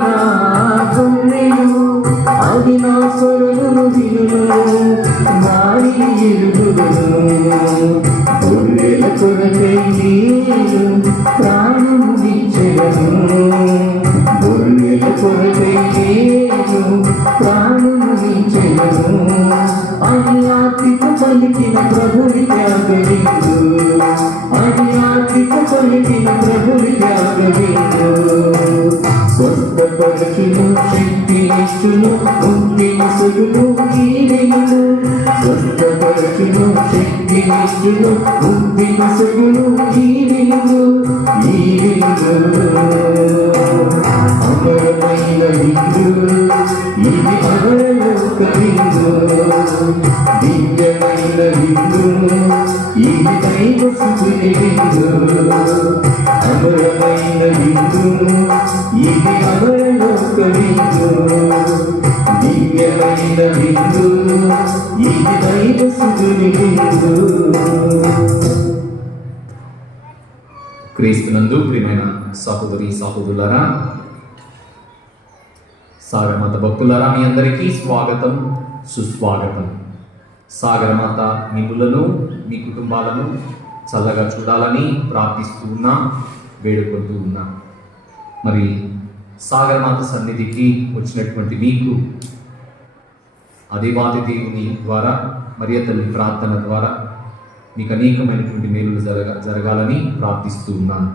నా గొర్రెలు అది నా స్వరమును వినును వారిని ఎరుగుదును గొర్రెల కొరకై నేను ప్రాణము ఇచ్చెదను గొర్రెల కొరకై నేను ప్రాణము ఇచ్చెదను అని ఆత్మిక పలికిన ప్రభుని త్యాగవిందు అని ఆత్మిక పలికిన ప్రభుని త్యాగవిందు స్వస్థపరచును శక్తినిచ్చును ముక్తి నొసగును ఈవెను స్వస్థపరచును శక్తినిచ్చును ముక్తి నొసగును ఈవెను అమరమైన విందు ఇది అమరలోక విందు దివ్యమైన విందు ఇది దైవ సుఖుని విందు అమరమైన విందు ఇది అమరలోక విందు దివ్యమైన విందు ఇది దైవ సుఖుని విందు. క్రీస్తునందు ప్రియమైన సహోదరి సహోదరులారా, సాగరమాత భక్తులారా, మీ అందరికీ స్వాగతం సుస్వాగతం. సాగరమాత మిమ్ములను మీ కుటుంబాలను చల్లగా చూడాలని ప్రార్థిస్తూ ఉన్నా, వేడుకుంటూ ఉన్నా. మరి సాగరమాత సన్నిధికి వచ్చినటువంటి మీకు ఆ దేవాది దేవుని ద్వారా మరియ తల్లి ప్రార్థన ద్వారా మీకు అనేకమైనటువంటి మేలులు జరగాలని ప్రార్థిస్తూ ఉన్నాను.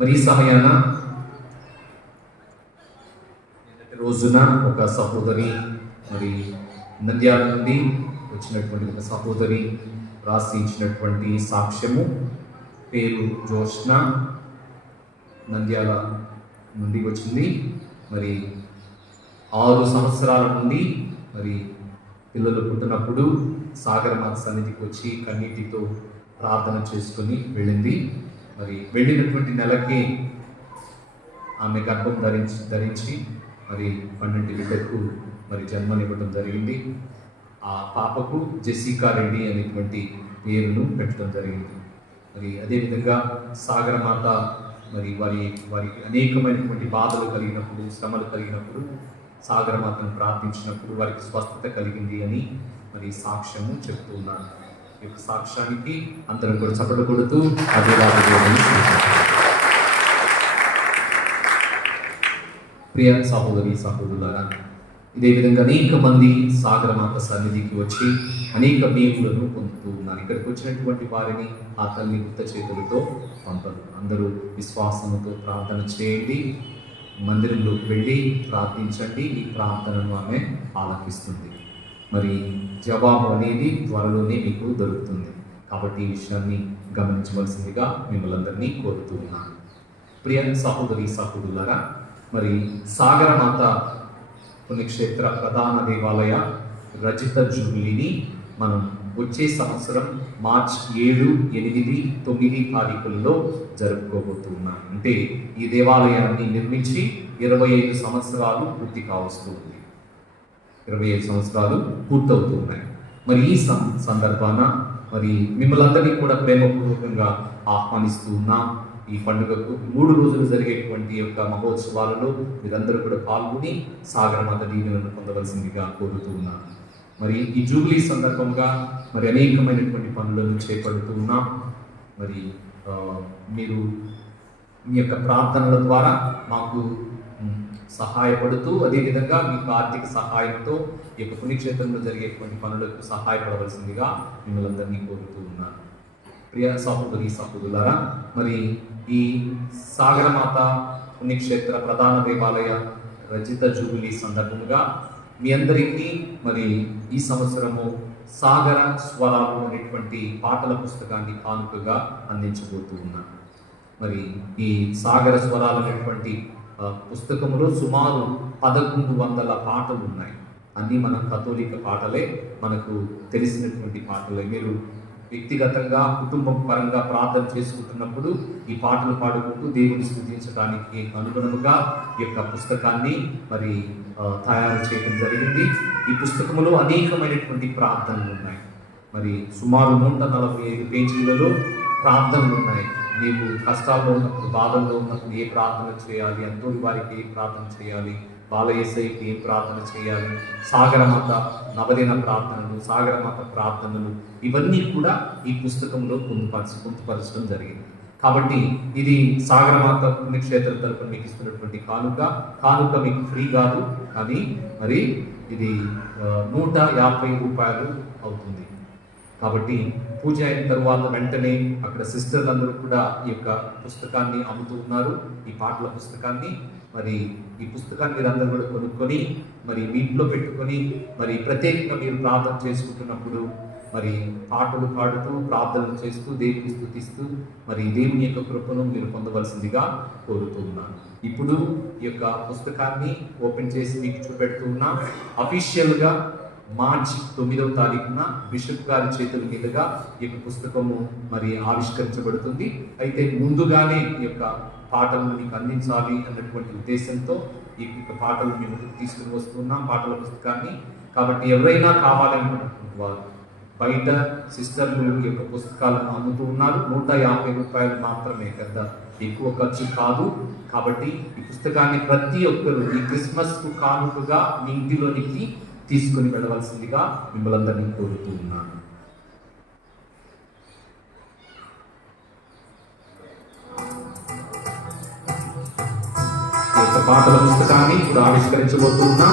మరి ఈ సమయాన నిన్నటి రోజున ఒక సహోదరి, మరి నంద్యాల నుండి వచ్చినటువంటి ఒక సహోదరి రాసి ఇచ్చినటువంటి సాక్ష్యము, పేరు జోష్న, నంద్యాల నుండి వచ్చింది. మరి 6 సంవత్సరాల నుండి మరి పిల్లలు పుట్టినప్పుడు సాగరమాత సన్నిధికి వచ్చి కన్నీటితో ప్రార్థన చేసుకుని వెళ్ళింది. మరి వెళ్ళినటువంటి నెలకి ఆమె గర్భం ధరించి మరి 12 బిడ్డకు మరి జన్మనివ్వడం జరిగింది. ఆ పాపకు జెసికా రెడ్డి అనేటువంటి పేరును పెట్టడం జరిగింది. మరి అదేవిధంగా సాగరమాత మరి వారికి అనేకమైనటువంటి బాధలు కలిగినప్పుడు, శ్రమలు కలిగినప్పుడు సాగరమాతను ప్రార్థించినప్పుడు వారికి స్వస్థత కలిగింది అని మరి సాక్ష్యము చెప్తూ ఉన్నారు. ఈ యొక్క సాక్ష్యానికి అందరం కూడా చప్పట్లు కొడుతూ ప్రియ సహోదరి సహోదరులారా, ఇదే విధంగా అనేక మంది సాగరమాత సన్నిధికి వచ్చి అనేక మేలులను పొందుతూ ఉన్నారు. ఇక్కడికి వచ్చినటువంటి వారిని ఆ తల్లి గుప్త చేతులతో పంపదు. అందరూ విశ్వాసంతో ప్రార్థన చేయండి, మందిరంలోకి వెళ్ళి ప్రార్థించండి. ఈ ప్రార్థనను ఆమె ఆలకిస్తుంది. మరి జవాబు అనేది త్వరలోనే మీకు దొరుకుతుంది. కాబట్టి ఈ విషయాన్ని గమనించవలసిందిగా మిమ్మల్ని అందరినీ కోరుతూ ఉన్నాను. ప్రియ సహోదరి సహోదరులారా, మరి సాగరమాత పుణ్యక్షేత్ర ప్రధాన దేవాలయ రజిత జూబిలీని మనం వచ్చే సంవత్సరం మార్చి 7, 8, 9 తారీఖుల్లో జరుపుకోబోతున్నాం. అంటే ఈ దేవాలయాన్ని నిర్మించి 25 సంవత్సరాలు పూర్తి కావస్తుంది. 25 సంవత్సరాలు పూర్తవుతూ ఉన్నాయి. మరి ఈ సందర్భాన మరి మిమ్మల్ని అందరినీ కూడా ప్రేమపూర్వకంగా ఆహ్వానిస్తూ ఉన్నాం. ఈ పండుగకు 3 రోజులు జరిగేటువంటి యొక్క మహోత్సవాలలో మీరందరూ కూడా పాల్గొని సాగరమాత దీవెనలను పొందవలసిందిగా కోరుతూ ఉన్నాను. మరి ఈ జూబ్లీ సందర్భంగా మరి అనేకమైనటువంటి పనులను చేపడుతూ ఉన్నాం. మరి మీరు మీ యొక్క ప్రార్థనల ద్వారా మాకు సహాయపడుతూ, అదేవిధంగా మీకు ఆర్థిక సహాయంతో ఈ యొక్క పుణ్యక్షేత్రంలో జరిగేటువంటి పనులకు సహాయపడవలసిందిగా మిమ్మల్ని అందరినీ కోరుతూ ఉన్నాను. ప్రియ సహోదరి సహోదరులారా, మరి ఈ సాగరమాత పుణ్యక్షేత్ర ప్రధాన దేవాలయ రజిత జూబిలీ సందర్భంగా మీ అందరికీ మరి ఈ సంవత్సరము సాగర స్వరాలు అనేటువంటి పాటల పుస్తకాన్ని కానుకగా అందించబోతూ ఉన్నాను. మరి ఈ సాగర స్వరాలు అనేటువంటి పుస్తకంలో సుమారు 1100 పాటలు ఉన్నాయి. అన్నీ మన కథోలిక పాటలే, మనకు తెలిసినటువంటి పాటలే. మీరు వ్యక్తిగతంగా కుటుంబం పరంగా ప్రార్థన చేసుకుంటున్నప్పుడు ఈ పాటలు పాడుకుంటూ దేవుని స్తుతించడానికి అనుగుణంగా ఈ యొక్క పుస్తకాన్ని మరి తయారు చేయడం జరిగింది. ఈ పుస్తకంలో అనేకమైనటువంటి ప్రార్థనలు ఉన్నాయి. మరి సుమారు 145 పేజీలలో ప్రార్థనలు ఉన్నాయి. నీవు కష్టాల్లో ఉన్నప్పుడు, బాధల్లో ఉన్నప్పుడు ఏ ప్రార్థన చేయాలి, అంతోని వారికి ఏ ప్రార్థన చేయాలి, బాలయేసయ్యకి ఏం ప్రార్థన చేయాలి, సాగరమాత నవదిన ప్రార్థనలు, సాగరమాత ప్రార్థనలు, ఇవన్నీ కూడా ఈ పుస్తకంలో పొందుపరచడం జరిగింది. కాబట్టి ఇది సాగరమాత పుణ్యక్షేత్రం తరపున మీకు ఇస్తున్నటువంటి కానుక మీకు ఫ్రీ కాదు, కానీ మరి ఇది 150 రూపాయలు అవుతుంది. కాబట్టి పూజ అయిన తర్వాత వెంటనే అక్కడ సిస్టర్లు అందరూ కూడా ఈ యొక్క పుస్తకాన్ని అమ్ముతూ ఉన్నారు, ఈ పాటల పుస్తకాన్ని. మరి ఈ పుస్తకాన్ని మీరు అందరూ కూడా కొనుక్కొని మరి మీ ఇంట్లో పెట్టుకొని మరి ప్రత్యేకంగా మీరు ప్రార్థన చేసుకుంటున్నప్పుడు మరి పాటలు పాడుతూ ప్రార్థనలు చేస్తూ దేవుని స్తుతిస్తూ మరి దేవుని యొక్క కృపను మీరు పొందవలసిందిగా కోరుతూ ఉన్నాను. ఇప్పుడు ఈ యొక్క పుస్తకాన్ని ఓపెన్ చేసి మీకు చూపెడుతూ ఉన్నా. అఫీషియల్గా మార్చి 9వ తారీఖున బిషప్ గారి చేతుల మీదుగా ఈ యొక్క పుస్తకము మరి ఆవిష్కరించబడుతుంది. అయితే ముందుగానే ఈ యొక్క పాటలను మీకు అందించాలి అన్నటువంటి ఉద్దేశంతో ఈ యొక్క పాటలు మేము తీసుకుని వస్తున్నాం, పాటల పుస్తకాన్ని. కాబట్టి ఎవరైనా కావాలనుకున్నటువంటి వారు బయట సిస్టర్లు ఈ యొక్క పుస్తకాలను అమ్ముతూ ఉన్నారు. 150 రూపాయలు మాత్రమే, పెద్ద ఎక్కువ ఖర్చు కాదు. కాబట్టి ఈ పుస్తకాన్ని ప్రతి ఒక్కరు ఈ క్రిస్మస్కు కానుకగా మీ ఇంటిలోనికి తీసుకుని వెళ్ళవలసిందిగా మిమ్మల్ని అందరినీ కోరుతూ ఉన్నాను. ఈ యొక్క పాటల పుస్తకాన్ని ఇప్పుడు ఆవిష్కరించబోతున్నా.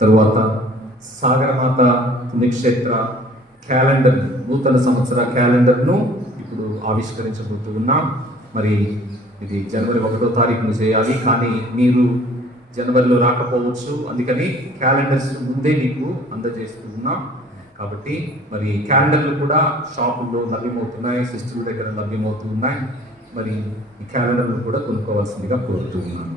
తరువాత సాగరమాత పుణ్యక్షేత్ర క్యాలెండర్, నూతన సంవత్సర క్యాలెండర్ను ఇప్పుడు ఆవిష్కరించబోతూ ఉన్నాం. మరి ఇది జనవరి 1వ తారీఖున చేయాలి, కానీ మీరు జనవరిలో రాకపోవచ్చు. అందుకని క్యాలెండర్స్ ముందే మీకు అందజేస్తూ ఉన్నాం. కాబట్టి మరి క్యాలెండర్లు కూడా షాపుల్లో లభ్యమవుతున్నాయి, సిస్టర్ల దగ్గర లభ్యమవుతూ ఉన్నాయి. మరి ఈ క్యాలెండర్లు కూడా కొనుక్కోవాల్సిందిగా కోరుతూ ఉన్నాను.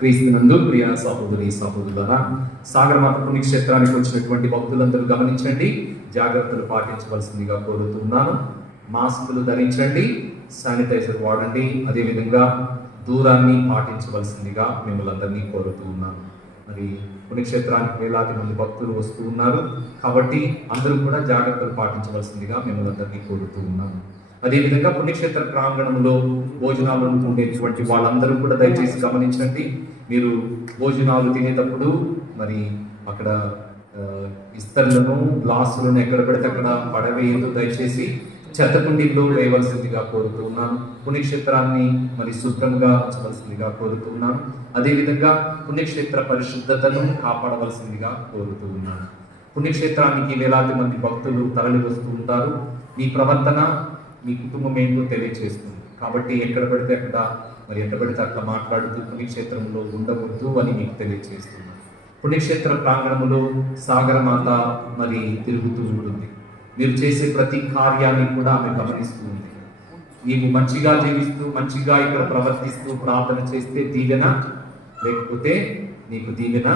క్రీస్తునందు ప్రియ సహోదరులారా, సాగరమాత పుణ్యక్షేత్రానికి వచ్చినటువంటి భక్తులందరూ గమనించండి, జాగ్రత్తలు పాటించవలసిందిగా కోరుతున్నాను. మాస్కులు ధరించండి, శానిటైజర్ వాడండి, అదేవిధంగా దూరాన్ని పాటించవలసిందిగా మిమ్మల్ని అందరినీ కోరుతూ ఉన్నాను. మరి పుణ్యక్షేత్రానికి వేలాది మంది భక్తులు వస్తూ ఉన్నారు, కాబట్టి అందరూ కూడా జాగ్రత్తలు పాటించవలసిందిగా మిమ్మల్ని అందరినీ కోరుతూ ఉన్నాను. అదేవిధంగా పుణ్యక్షేత్ర ప్రాంగణంలో భోజనాలు ఉండేటువంటి వాళ్ళందరూ కూడా దయచేసి గమనించండి. మీరు భోజనాలు తినేటప్పుడు మరి అక్కడ ఇస్తర్లను, గ్లాసులను ఎక్కడ పెడితే అక్కడ పడవేయదు. దయచేసి చెత్తకుండీల్లో వేయవలసిందిగా కోరుతూ ఉన్నాను. పుణ్యక్షేత్రాన్ని మరి శుభ్రంగా ఉంచవలసిందిగా కోరుతూ ఉన్నాను. అదేవిధంగా పుణ్యక్షేత్ర పరిశుద్ధతను కాపాడవలసిందిగా కోరుతూ ఉన్నాను. పుణ్యక్షేత్రానికి వేలాది మంది భక్తులు తరలి వస్తూ ఉంటారు. మీ ప్రవర్తన మీ కుటుంబం ఏంటో తెలియజేస్తుంది. కాబట్టి ఎక్కడ పడితే అట్లా మాట్లాడుతూ పుణ్యక్షేత్రంలో ఉండవద్దు అని మీకు తెలియజేస్తున్నాను. పుణ్యక్షేత్ర ప్రాంగణంలో సాగరమాత మరి తిరుగుతూ ఉంటుంది. మీరు చేసే ప్రతి కార్యాన్ని కూడా ఆమె గమనిస్తూ ఉంది. నీవు మంచిగా జీవిస్తూ మంచిగా ఇక్కడ ప్రవర్తిస్తూ ప్రార్థన చేస్తే దీవెన, లేకపోతే నీకు దీవెన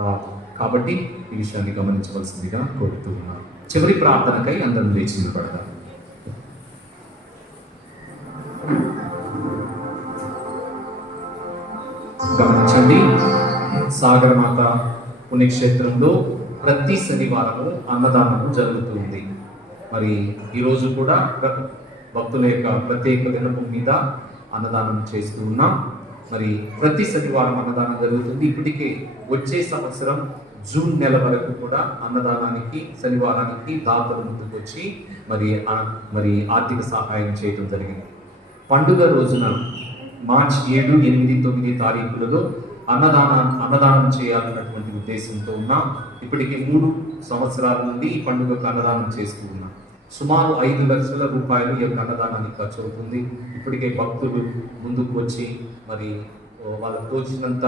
రాదు. కాబట్టి ఈ విషయాన్ని గమనించవలసిందిగా కోరుతూ ఉన్నాను. చివరి ప్రార్థనకై అందరం లేచి నిలబడతారు. గమనించండి, సాగరమాత పుణ్యక్షేత్రంలో ప్రతి శనివారము అన్నదానము జరుగుతుంది. మరి ఈరోజు కూడా భక్తుల యొక్క ప్రత్యేక దినము మీద అన్నదానం చేస్తూ ఉన్నాం. మరి ప్రతి శనివారం అన్నదానం జరుగుతుంది. ఇప్పటికే వచ్చే సంవత్సరం జూన్ నెల వరకు కూడా అన్నదానానికి శనివారానికి దాతలు ముందుకొచ్చి మరి ఆర్థిక సహాయం చేయడం జరిగింది. పండుగ రోజున మార్చి 7, 8, 9 తారీఖులలో అన్నదానం చేయాలన్నటువంటి ఉద్దేశంతో ఉన్నాం. ఇప్పటికి 3 సంవత్సరాల నుండి ఈ పండుగకు అన్నదానం చేస్తూ ఉన్నాం. సుమారు 5 లక్షల రూపాయలు ఈ యొక్క అన్నదానానికి ఖర్చు అవుతుంది. ఇప్పటికే భక్తులు ముందుకు వచ్చి మరి వాళ్ళకు తోచినంత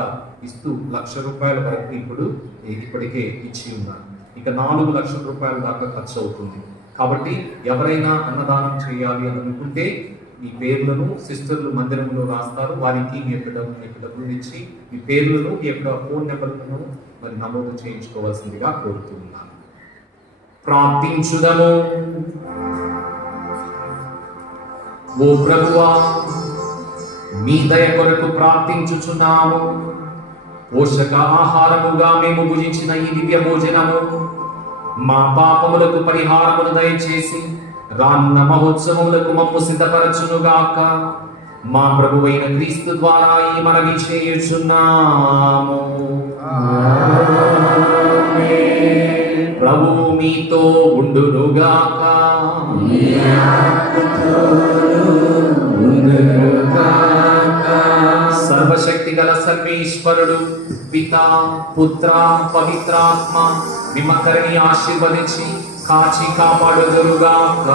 ఇస్తూ 1,00,000 రూపాయల వరకు ఇప్పటికే ఇచ్చి ఉన్నారు. ఇక 4 లక్షల రూపాయల దాకా ఖర్చు అవుతుంది. కాబట్టి ఎవరైనా అన్నదానం చేయాలి అని అనుకుంటే మీ పేర్లను సిస్టర్లు మందిరంలో రాస్తారు. వారికి మీ యొక్క డబ్బులు ఇచ్చి మీ పేర్లను మీ యొక్క ఫోన్ నెంబర్లను మరి నమోదు చేయించుకోవాల్సిందిగా కోరుతూ ఉన్నాను. ప్రార్థించుదము. ఓ ప్రభువా, మీ దయ కొరకు ప్రార్థించుచున్నాము. పోషక ఆహారముగా మేము భుజించిన ఈ దివ్య భోజనము మా పాపములకు పరిహారమును దయచేసి రాన్న మహోత్సవములకు మమ్ము సిద్ధపరచునుగాక. మా ప్రభువైన క్రీస్తు ద్వారా ఈ మనవి చేయుచున్నాము. ప్రభువు మీతో ఉండునుగాక. సర్వశక్తి గల సర్వేశ్వరుడు పితా, పుత్ర, పవిత్రాత్మ మిమ్మల్ని ఆశీర్వదించి కాచి కాపాడుదురుగాక.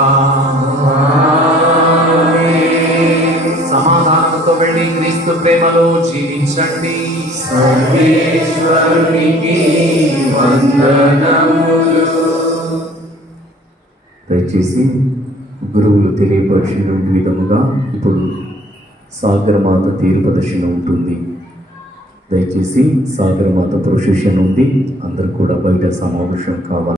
సమాధానంతో వెళ్ళి క్రీస్తు ప్రేమలో జీవించండి. సర్వేశ్వరునికి వందనములు. దయచేసి గురువులు తెలియపరిచిన విధముగా ఇప్పుడు సాగరమాత తీర్థదర్శన ఉంటుంది. దయచేసి సాగరమాత ప్రొసెషన్ ఉంది. అందరూ కూడా బయట సమావేశం కావాలి.